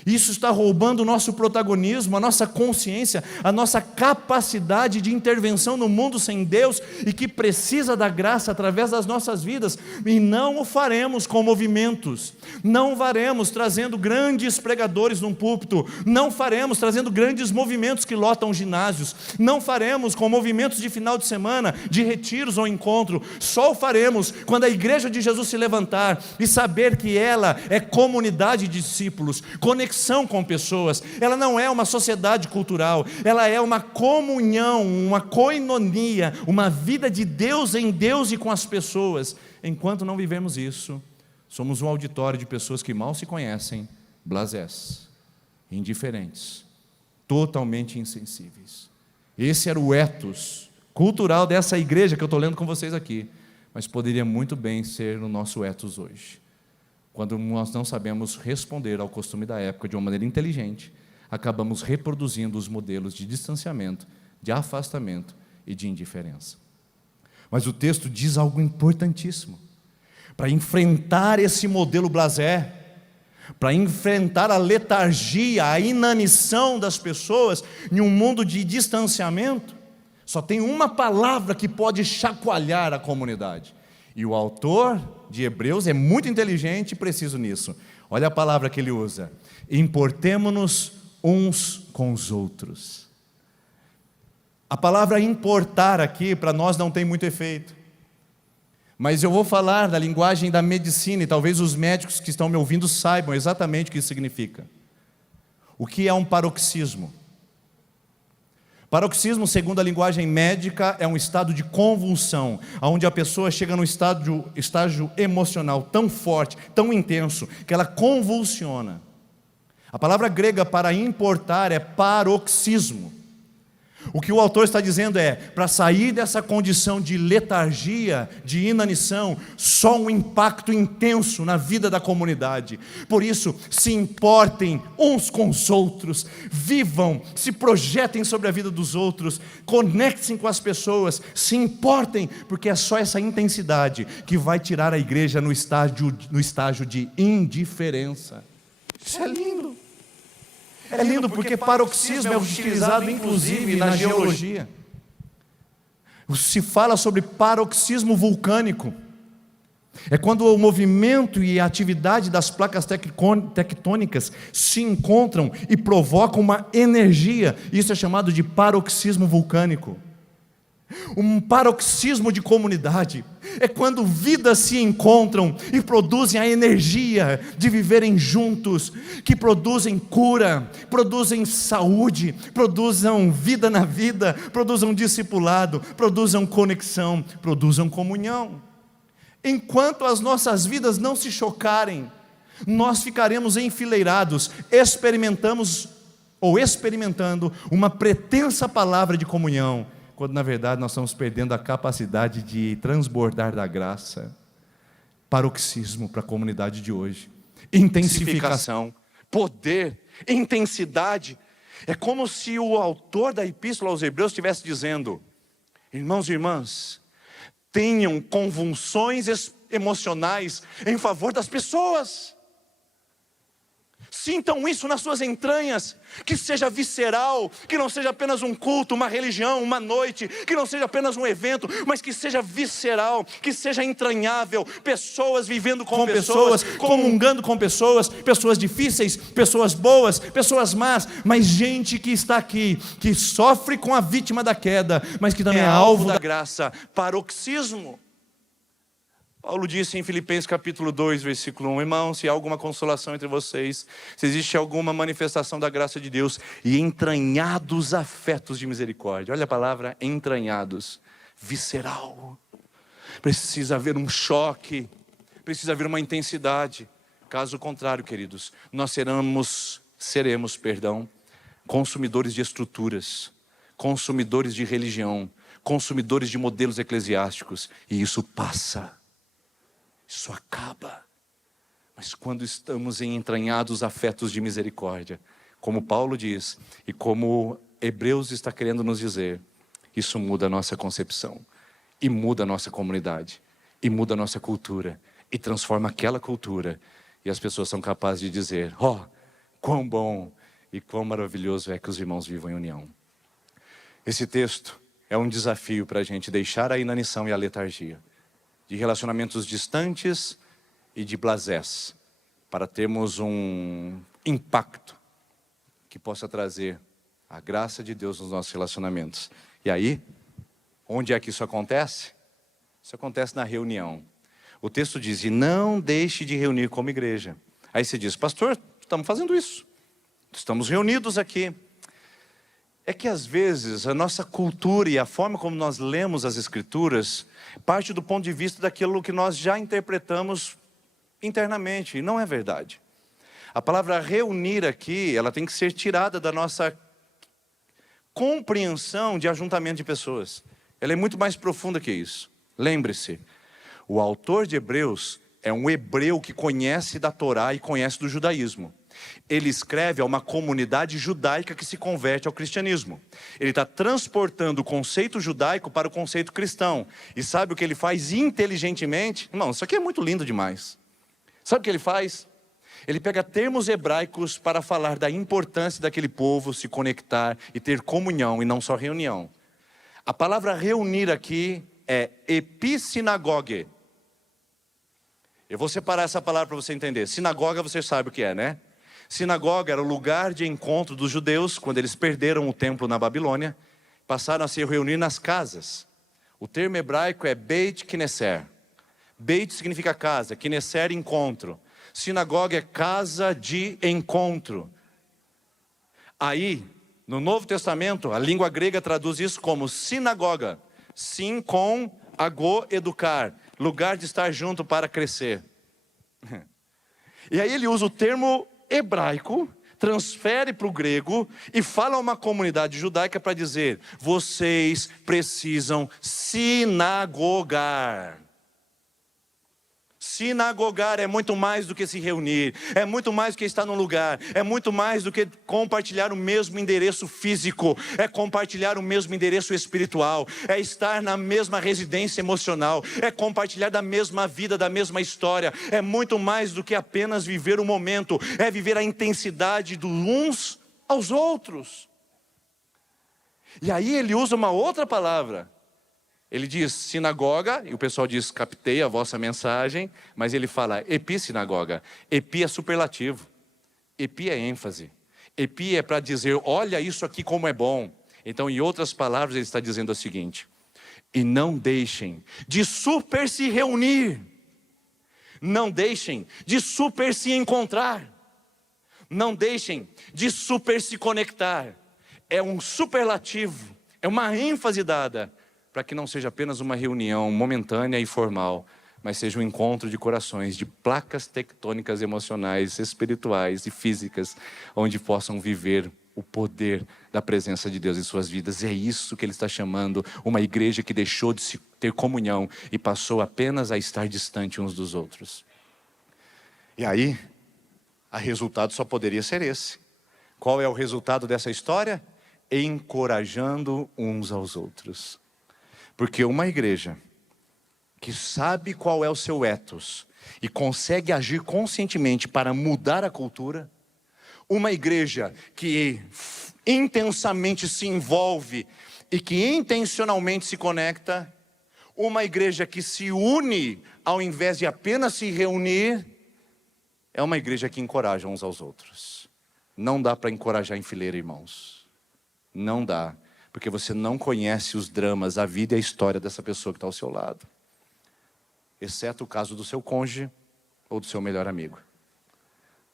Isso está roubando o nosso protagonismo, a nossa consciência, a nossa capacidade de intervenção no mundo sem Deus e que precisa da graça através das nossas vidas. E não o faremos com movimentos, não faremos trazendo grandes pregadores num púlpito, não faremos trazendo grandes movimentos que lotam ginásios, não faremos com movimentos de final de semana, de retiros ou encontro. Só o faremos quando a igreja de Jesus se levantar e saber que ela é comunidade de discípulos, conexão com pessoas. Ela não é uma sociedade cultural, ela é uma comunhão, uma koinonia, uma vida de Deus em Deus e com as pessoas. Enquanto não vivemos isso, somos um auditório de pessoas que mal se conhecem, blasés, indiferentes, totalmente insensíveis. Esse era o ethos cultural dessa igreja que eu estou lendo com vocês aqui, mas poderia muito bem ser o nosso ethos hoje. Quando nós não sabemos responder ao costume da época de uma maneira inteligente, acabamos reproduzindo os modelos de distanciamento, de afastamento e de indiferença. Mas o texto diz algo importantíssimo. Para enfrentar esse modelo blasé, para enfrentar a letargia, a inanição das pessoas em um mundo de distanciamento, só tem uma palavra que pode chacoalhar a comunidade. E o autor de Hebreus é muito inteligente e preciso nisso. Olha a palavra que ele usa: importemo-nos uns com os outros. A palavra importar aqui para nós não tem muito efeito, mas eu vou falar da linguagem da medicina, e talvez os médicos que estão me ouvindo saibam exatamente o que isso significa. O que é um paroxismo? Paroxismo, segundo a linguagem médica, é um estado de convulsão, onde a pessoa chega num estágio emocional tão forte, tão intenso, que ela convulsiona. A palavra grega para importar é paroxismo. O que o autor está dizendo é, para sair dessa condição de letargia, de inanição, só um impacto intenso na vida da comunidade. Por isso, se importem uns com os outros, vivam, se projetem sobre a vida dos outros, conectem com as pessoas, se importem, porque é só essa intensidade que vai tirar a igreja no estágio de indiferença. Isso é lindo. É lindo porque paroxismo é utilizado inclusive na geologia. Se fala sobre paroxismo vulcânico. É quando o movimento e a atividade das placas tectônicas se encontram e provocam uma energia. Isso é chamado de paroxismo vulcânico. Um paroxismo de comunidade é quando vidas se encontram e produzem a energia de viverem juntos, que produzem cura, produzem saúde, produzam vida na vida, produzam discipulado, produzam conexão, produzam comunhão. Enquanto as nossas vidas não se chocarem, nós ficaremos enfileirados, experimentando uma pretensa palavra de comunhão, quando na verdade nós estamos perdendo a capacidade de transbordar da graça. Paroxismo para a comunidade de hoje. Intensificação, poder, intensidade. É como se o autor da Epístola aos Hebreus estivesse dizendo: irmãos e irmãs, tenham convulsões emocionais em favor das pessoas. Sintam isso nas suas entranhas, que seja visceral, que não seja apenas um culto, uma religião, uma noite, que não seja apenas um evento, mas que seja visceral, que seja entranhável, pessoas vivendo com pessoas, comungando com pessoas, pessoas difíceis, pessoas boas, pessoas más, mas gente que está aqui, que sofre com a vítima da queda, mas que também é alvo da graça. Paroxismo. Paulo disse em Filipenses capítulo 2, versículo 1, irmãos, se há alguma consolação entre vocês, se existe alguma manifestação da graça de Deus, e entranhados afetos de misericórdia. Olha a palavra entranhados, visceral. Precisa haver um choque, precisa haver uma intensidade. Caso contrário, queridos, nós seremos, consumidores de estruturas, consumidores de religião, consumidores de modelos eclesiásticos, e isso passa. Isso acaba. Mas quando estamos em entranhados afetos de misericórdia, como Paulo diz, e como Hebreus está querendo nos dizer, isso muda a nossa concepção, e muda a nossa comunidade, e muda a nossa cultura, e transforma aquela cultura, e as pessoas são capazes de dizer: quão bom e quão maravilhoso é que os irmãos vivam em união. Esse texto é um desafio para a gente deixar a inanição e a letargia, de relacionamentos distantes e de blasés, para termos um impacto que possa trazer a graça de Deus nos nossos relacionamentos. E aí, onde é que isso acontece? Isso acontece na reunião. O texto diz: e não deixe de reunir como igreja. Aí você diz: pastor, estamos fazendo isso, estamos reunidos aqui. É que às vezes a nossa cultura e a forma como nós lemos as Escrituras parte do ponto de vista daquilo que nós já interpretamos internamente, e não é verdade. A palavra reunir aqui, ela tem que ser tirada da nossa compreensão de ajuntamento de pessoas. Ela é muito mais profunda que isso. Lembre-se, o autor de Hebreus é um hebreu que conhece da Torá e conhece do judaísmo. Ele escreve a uma comunidade judaica que se converte ao cristianismo. Ele está transportando o conceito judaico para o conceito cristão. E sabe o que ele faz inteligentemente? Irmão, isso aqui é muito lindo demais. Sabe o que ele faz? Ele pega termos hebraicos para falar da importância daquele povo se conectar e ter comunhão e não só reunião. A palavra reunir aqui é epissinagoge. Eu vou separar essa palavra para você entender. Sinagoga você sabe o que é, né? Sinagoga era o lugar de encontro dos judeus quando eles perderam o templo na Babilônia. Passaram a se reunir nas casas. O termo hebraico é Beit Knesser. Beit significa casa, Knesser encontro. Sinagoga é casa de encontro. Aí, no Novo Testamento, a língua grega traduz isso como sinagoga. Sim com agô, educar. Lugar de estar junto para crescer. E aí ele usa o termo hebraico, transfere para o grego e fala a uma comunidade judaica para dizer: vocês precisam sinagogar. Sinagogar é muito mais do que se reunir, é muito mais do que estar num lugar, é muito mais do que compartilhar o mesmo endereço físico, é compartilhar o mesmo endereço espiritual, é estar na mesma residência emocional, é compartilhar da mesma vida, da mesma história, é muito mais do que apenas viver o momento, é viver a intensidade dos uns aos outros. E aí ele usa uma outra palavra. Ele diz sinagoga, e o pessoal diz captei a vossa mensagem, mas ele fala epissinagoga. Epi é superlativo, epi é ênfase, epi é para dizer, olha isso aqui como é bom. Então, em outras palavras, ele está dizendo o seguinte: e não deixem de super se reunir, não deixem de super se encontrar, não deixem de super se conectar. É um superlativo, é uma ênfase dada, para que não seja apenas uma reunião momentânea e formal, mas seja um encontro de corações, de placas tectônicas emocionais, espirituais e físicas, onde possam viver o poder da presença de Deus em suas vidas. E é isso que ele está chamando uma igreja que deixou de se ter comunhão e passou apenas a estar distante uns dos outros. E aí, o resultado só poderia ser esse. Qual é o resultado dessa história? Encorajando uns aos outros. Porque uma igreja que sabe qual é o seu ethos e consegue agir conscientemente para mudar a cultura, uma igreja que intensamente se envolve e que intencionalmente se conecta, uma igreja que se une ao invés de apenas se reunir, é uma igreja que encoraja uns aos outros. Não dá para encorajar em fileira, irmãos. Não dá. Porque você não conhece os dramas, a vida e a história dessa pessoa que está ao seu lado. Exceto o caso do seu cônjuge ou do seu melhor amigo.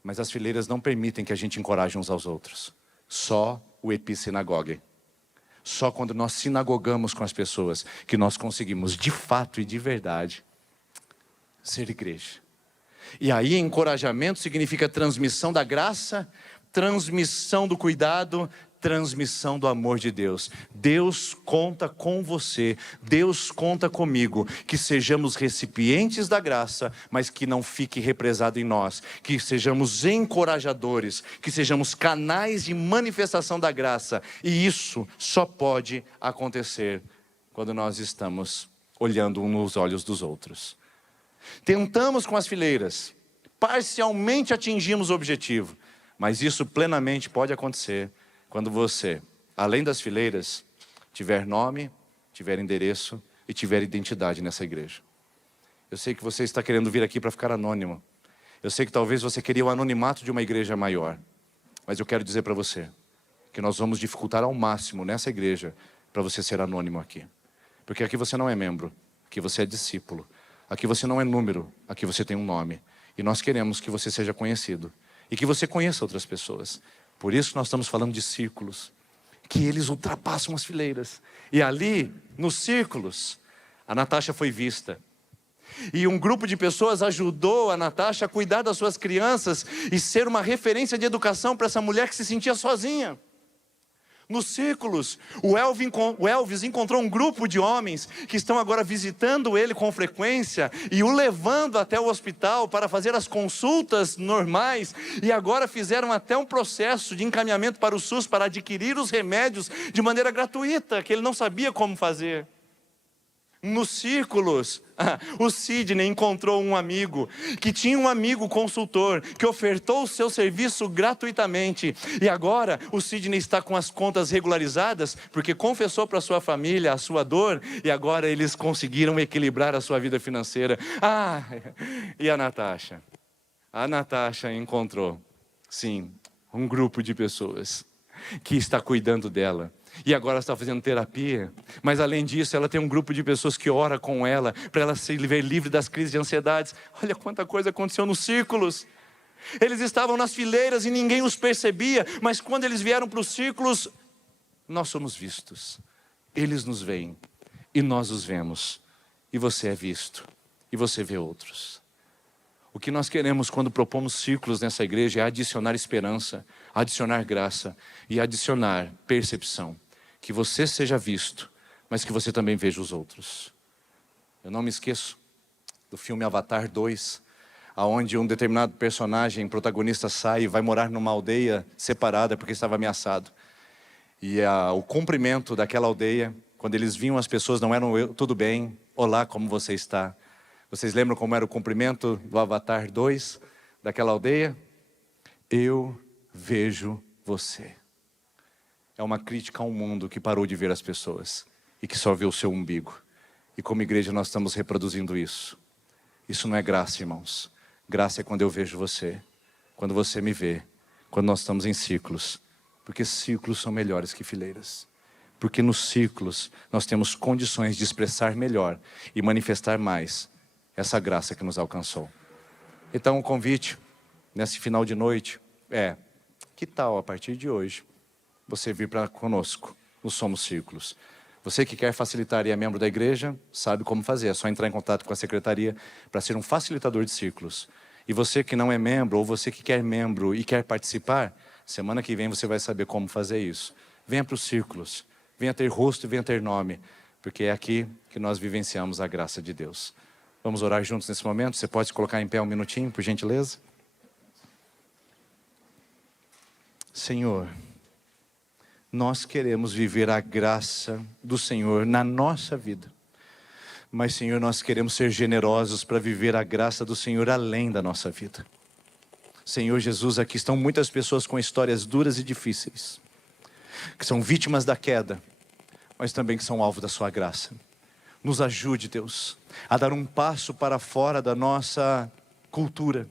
Mas as fileiras não permitem que a gente encoraje uns aos outros. Só o epissinagoge. Só quando nós sinagogamos com as pessoas que nós conseguimos de fato e de verdade ser igreja. E aí encorajamento significa transmissão da graça, transmissão do cuidado, transmissão do amor de Deus. Deus conta com você, Deus conta comigo, que sejamos recipientes da graça, mas que não fique represado em nós, que sejamos encorajadores, que sejamos canais de manifestação da graça, e isso só pode acontecer quando nós estamos olhando uns nos olhos dos outros. Tentamos com as fileiras, parcialmente atingimos o objetivo, mas isso plenamente pode acontecer quando você, além das fileiras, tiver nome, tiver endereço e tiver identidade nessa igreja. Eu sei que você está querendo vir aqui para ficar anônimo. Eu sei que talvez você queria o anonimato de uma igreja maior. Mas eu quero dizer para você que nós vamos dificultar ao máximo nessa igreja para você ser anônimo aqui. Porque aqui você não é membro, aqui você é discípulo. Aqui você não é número, aqui você tem um nome. E nós queremos que você seja conhecido e que você conheça outras pessoas. Por isso nós estamos falando de círculos, que eles ultrapassam as fileiras. E ali, nos círculos, a Natasha foi vista. E um grupo de pessoas ajudou a Natasha a cuidar das suas crianças e ser uma referência de educação para essa mulher que se sentia sozinha. Nos círculos, o Elvis encontrou um grupo de homens que estão agora visitando ele com frequência e o levando até o hospital para fazer as consultas normais, e agora fizeram até um processo de encaminhamento para o SUS para adquirir os remédios de maneira gratuita, que ele não sabia como fazer. Nos círculos, o Sidney encontrou um amigo, que tinha um amigo consultor, que ofertou o seu serviço gratuitamente. E agora o Sidney está com as contas regularizadas, porque confessou para sua família a sua dor, e agora eles conseguiram equilibrar a sua vida financeira. E a Natasha? A Natasha encontrou, sim, um grupo de pessoas que está cuidando dela. E agora ela está fazendo terapia, mas além disso ela tem um grupo de pessoas que ora com ela, para ela se ver livre das crises de ansiedades. Olha quanta coisa aconteceu nos círculos. Eles estavam nas fileiras e ninguém os percebia, mas quando eles vieram para os círculos, nós somos vistos. Eles nos veem e nós os vemos. E você é visto e você vê outros. O que nós queremos quando propomos círculos nessa igreja é adicionar esperança, adicionar graça e adicionar percepção. Que você seja visto, mas que você também veja os outros. Eu não me esqueço do filme Avatar 2, onde um determinado personagem, protagonista, sai e vai morar numa aldeia separada porque estava ameaçado. E o cumprimento daquela aldeia, quando eles viam as pessoas, não eram tudo bem, olá, como você está? Vocês lembram como era o cumprimento do Avatar 2, daquela aldeia? Eu vejo você. É uma crítica ao mundo que parou de ver as pessoas e que só vê o seu umbigo. E como igreja nós estamos reproduzindo isso. Isso não é graça, irmãos. Graça é quando eu vejo você, quando você me vê, quando nós estamos em círculos. Porque círculos são melhores que fileiras. Porque nos círculos nós temos condições de expressar melhor e manifestar mais essa graça que nos alcançou. Então o convite, nesse final de noite, que tal a partir de hoje, você vir para conosco, no Somos Círculos. Você que quer facilitar e é membro da igreja, sabe como fazer, é só entrar em contato com a secretaria para ser um facilitador de círculos. E você que não é membro, ou você que quer membro e quer participar, semana que vem você vai saber como fazer isso. Venha para os círculos, venha ter rosto e venha ter nome, porque é aqui que nós vivenciamos a graça de Deus. Vamos orar juntos nesse momento? Você pode se colocar em pé um minutinho, por gentileza? Senhor, nós queremos viver a graça do Senhor na nossa vida. Mas, Senhor, nós queremos ser generosos para viver a graça do Senhor além da nossa vida. Senhor Jesus, aqui estão muitas pessoas com histórias duras e difíceis, que são vítimas da queda, mas também que são alvo da sua graça. Nos ajude, Deus, a dar um passo para fora da nossa cultura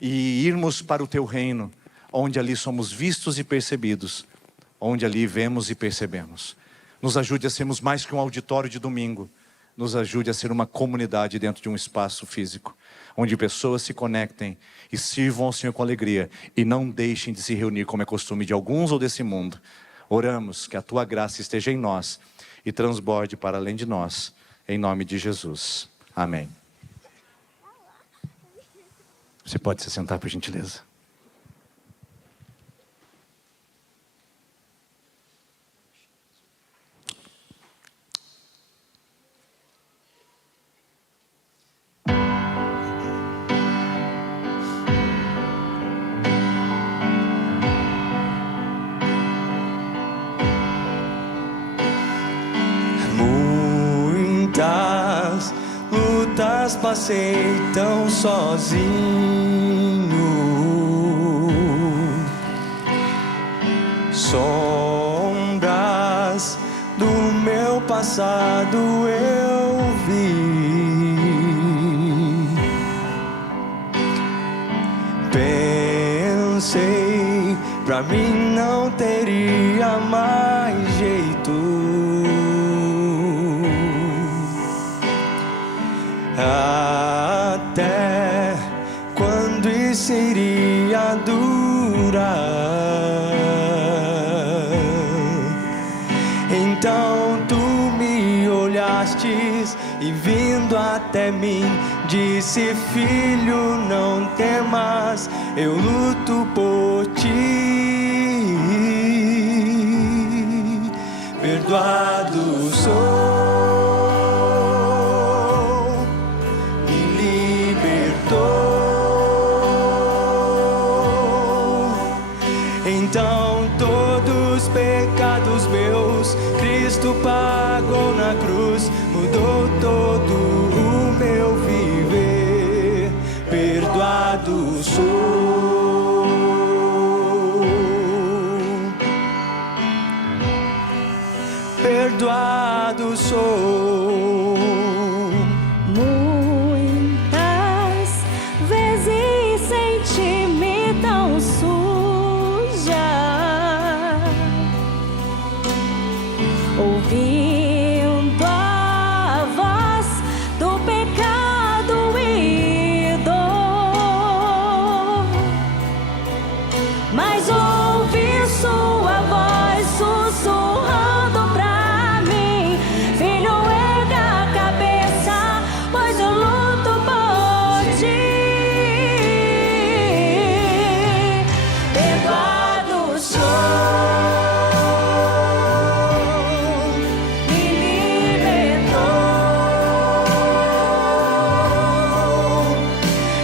e irmos para o Teu reino, onde ali somos vistos e percebidos, onde ali vemos e percebemos. Nos ajude a sermos mais que um auditório de domingo. Nos ajude a ser uma comunidade dentro de um espaço físico, onde pessoas se conectem e sirvam ao Senhor com alegria e não deixem de se reunir como é costume de alguns ou desse mundo. Oramos que a Tua graça esteja em nós e transborde para além de nós, em nome de Jesus. Amém. Você pode se sentar, por gentileza. Muitas lutas passei tão sozinho, sombras do meu passado eu vi, pensei pra mim não teria mais jeito. Até quando isso iria durar? Então tu me olhastes e vindo até mim disse: filho, não temas, eu luto por ti. perdoado sou, me libertou. Então todos os pecados meus Cristo pagou na cruz, mudou todo o meu viver. Perdoado sou, perdoado sou. Muitas vezes senti-me tão suja, ouvindo a voz do pecado e dor, mas ouvi sua voz sussurrando pra mim: filho, erga a cabeça, pois eu luto por ti. Perdoado sou, me libertou.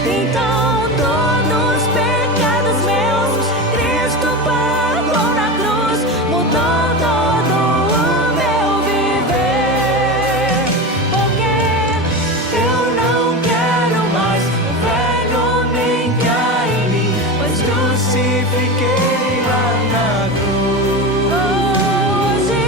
Então todos os pecados meus Cristo pagou na cruz, mudou todo o meu viver. Porque eu não quero mais o velho nem cair em mim, pois crucifiquei lá na cruz. Hoje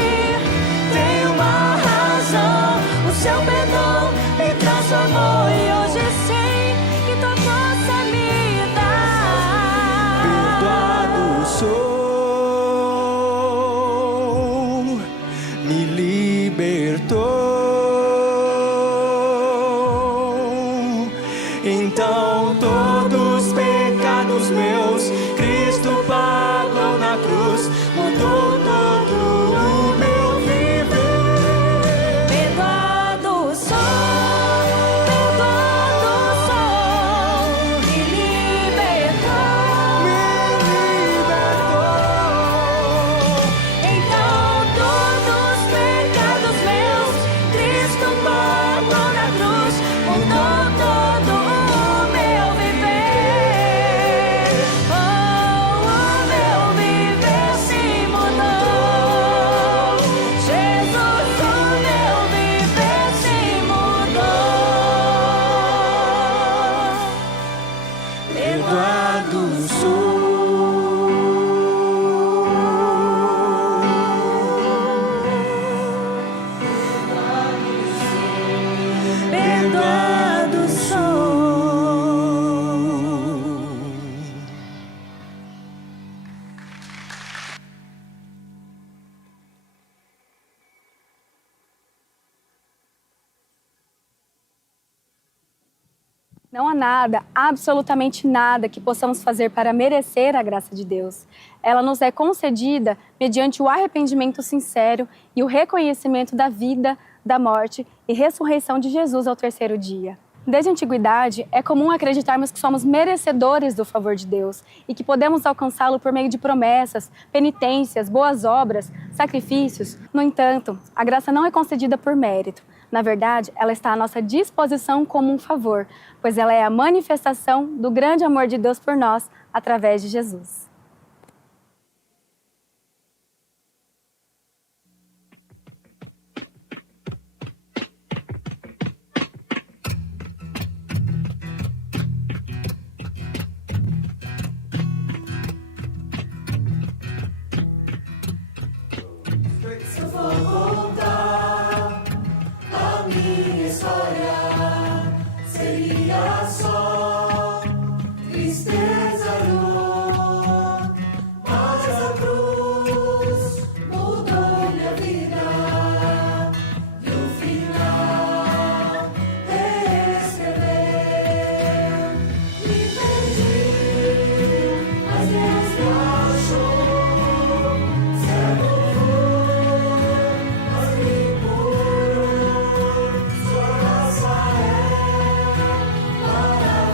tem uma razão, o seu perdão me transformou e hoje sei que tua força me dá. Perdoado sou, me libertou. Então todos os pecados meus Cristo pagou na cruz, mudou todo o meu viver. Perdoado sou, me libertou. Então todos os pecados meus Cristo pagou na cruz, mudou todo o meu viver. Oh, o meu viver se mudou. Jesus, o meu viver se mudou. Perdoado sou. Perdoado sou. Não há nada, absolutamente nada, que possamos fazer para merecer a graça de Deus. Ela nos é concedida mediante o arrependimento sincero e o reconhecimento da vida, da morte e ressurreição de Jesus ao terceiro dia. Desde a antiguidade, é comum acreditarmos que somos merecedores do favor de Deus e que podemos alcançá-lo por meio de promessas, penitências, boas obras, sacrifícios. No entanto, a graça não é concedida por mérito. Na verdade, ela está à nossa disposição como um favor, pois ela é a manifestação do grande amor de Deus por nós através de Jesus. Se eu for contar a minha história, seria só tristeza e dor. Mas a cruz mudou minha vida e o final reescrever. Me perdi, mas Deus me achou. Cego mas me curou. Sua graça é maravilhosa.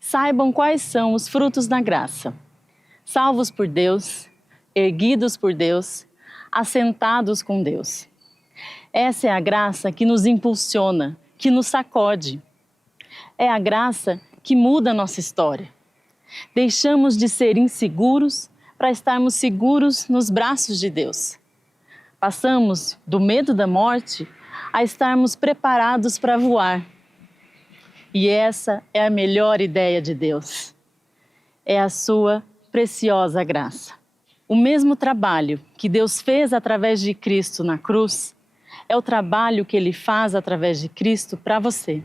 saibam quais são os frutos da graça. Salvos por Deus, erguidos por Deus, assentados com Deus. Essa é a graça que nos impulsiona, que nos sacode. É a graça que muda a nossa história. Deixamos de ser inseguros para estarmos seguros nos braços de Deus. Passamos do medo da morte a estarmos preparados para voar. E essa é a melhor ideia de Deus. É a sua preciosa graça. O mesmo trabalho que Deus fez através de Cristo na cruz é o trabalho que Ele faz através de Cristo para você.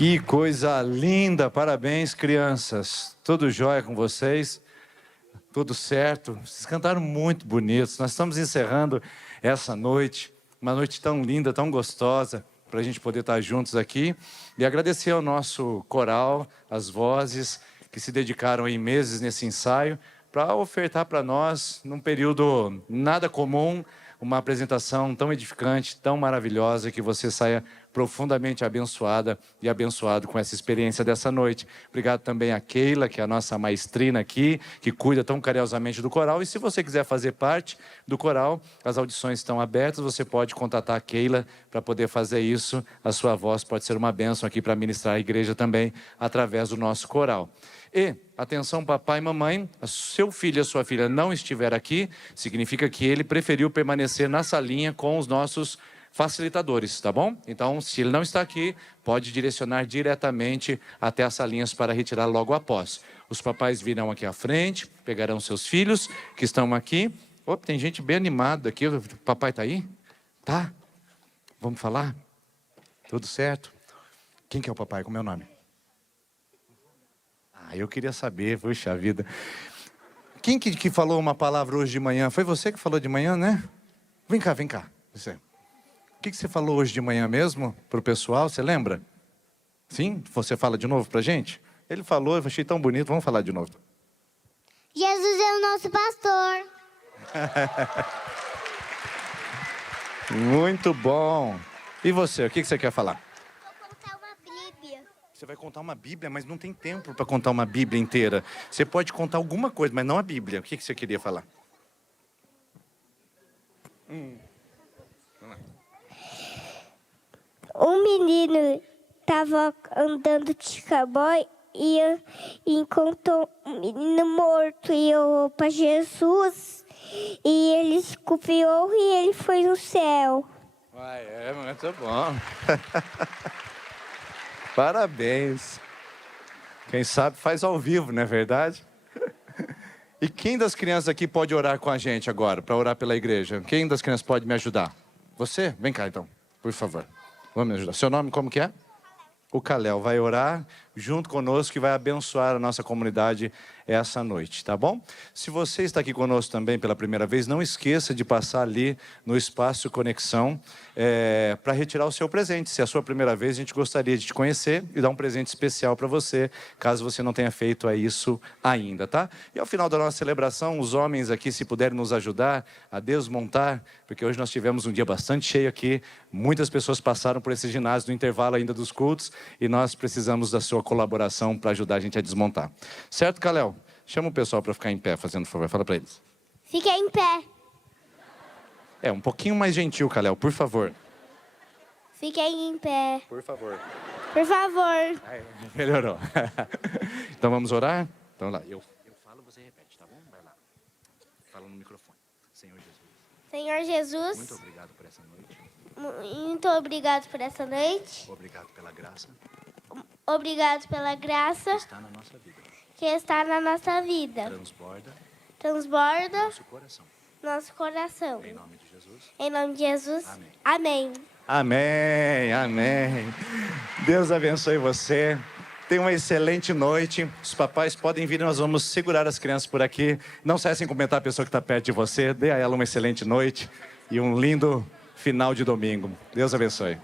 Que coisa linda! Parabéns, crianças. Tudo jóia com vocês? Tudo certo? Vocês cantaram muito bonitos. Nós estamos encerrando essa noite, uma noite tão linda, tão gostosa, para a gente poder estar juntos aqui. E agradecer ao nosso coral, as vozes que se dedicaram em meses nesse ensaio, para ofertar para nós, num período nada comum, uma apresentação tão edificante, tão maravilhosa, que você saia profundamente abençoada e abençoado com essa experiência dessa noite. Obrigado também a Keila, que é a nossa maestrina aqui, que cuida tão carinhosamente do coral. E se você quiser fazer parte do coral, as audições estão abertas, você pode contatar a Keila para poder fazer isso. A sua voz pode ser uma bênção aqui para ministrar a igreja também, através do nosso coral. E, atenção papai e mamãe, seu filho e a sua filha não estiver aqui, significa que ele preferiu permanecer na salinha com os nossos facilitadores, tá bom? Então, se ele não está aqui, pode direcionar diretamente até as salinhas para retirar logo após. Os papais virão aqui à frente, pegarão seus filhos que estão aqui. Opa, tem gente bem animada aqui. O papai está aí? Tá? Vamos falar? Tudo certo? Quem que é o papai? Como é o nome? Eu queria saber, puxa vida. Quem que falou uma palavra hoje de manhã? Foi você que falou de manhã, né? Vem cá, vem cá. Você. O que você falou hoje de manhã mesmo para o pessoal? Você lembra? Sim? Você fala de novo para a gente? Ele falou, eu achei tão bonito. Vamos falar de novo. Jesus é o nosso pastor. Muito bom. E você, o que você quer falar? Vou contar uma Bíblia. Você vai contar uma Bíblia, mas não tem tempo para contar uma Bíblia inteira. Você pode contar alguma coisa, mas não a Bíblia. O que você queria falar? Um menino estava andando de cowboy e encontrou um menino morto e olhou para Jesus e ele esculpiu e ele foi no céu. É muito bom. Parabéns. Quem sabe faz ao vivo, não é verdade? E quem das crianças aqui pode orar com a gente agora, para orar pela igreja? Quem das crianças pode me ajudar? Você? Vem cá então, por favor. Vamos me ajudar. Seu nome como que é? O Kalel vai orar junto conosco e vai abençoar a nossa comunidade essa noite, tá bom? Se você está aqui conosco também pela primeira vez, não esqueça de passar ali no espaço Conexão para retirar o seu presente. Se é a sua primeira vez, a gente gostaria de te conhecer e dar um presente especial para você, caso você não tenha feito isso ainda, tá? E ao final da nossa celebração, os homens aqui, se puderem nos ajudar a desmontar, porque hoje nós tivemos um dia bastante cheio aqui, muitas pessoas passaram por esse ginásio no intervalo ainda dos cultos e nós precisamos da sua colaboração para ajudar a gente a desmontar. Certo, Kalel? Chama o pessoal para ficar em pé, fazendo favor. Fala para eles. Fica em pé. Um pouquinho mais gentil, Kalel, por favor. Fiquem em pé. Por favor. Por favor. Melhorou. Então vamos orar? Então lá, eu falo, você repete, tá bom? Vai lá. Fala no microfone. Senhor Jesus. Senhor Jesus. Muito obrigado por essa noite. Muito obrigado por essa noite. Obrigado pela graça Obrigado pela graça que está na nossa vida. que está na nossa vida. Transborda nosso coração. Em nome de Jesus. Em nome de Jesus. Amém. Amém. Amém, amém. Deus abençoe você. Tenha uma excelente noite. Os papais podem vir, nós vamos segurar as crianças por aqui. Não saia sem comentar a pessoa que está perto de você. Dê a ela uma excelente noite e um lindo final de domingo. Deus abençoe.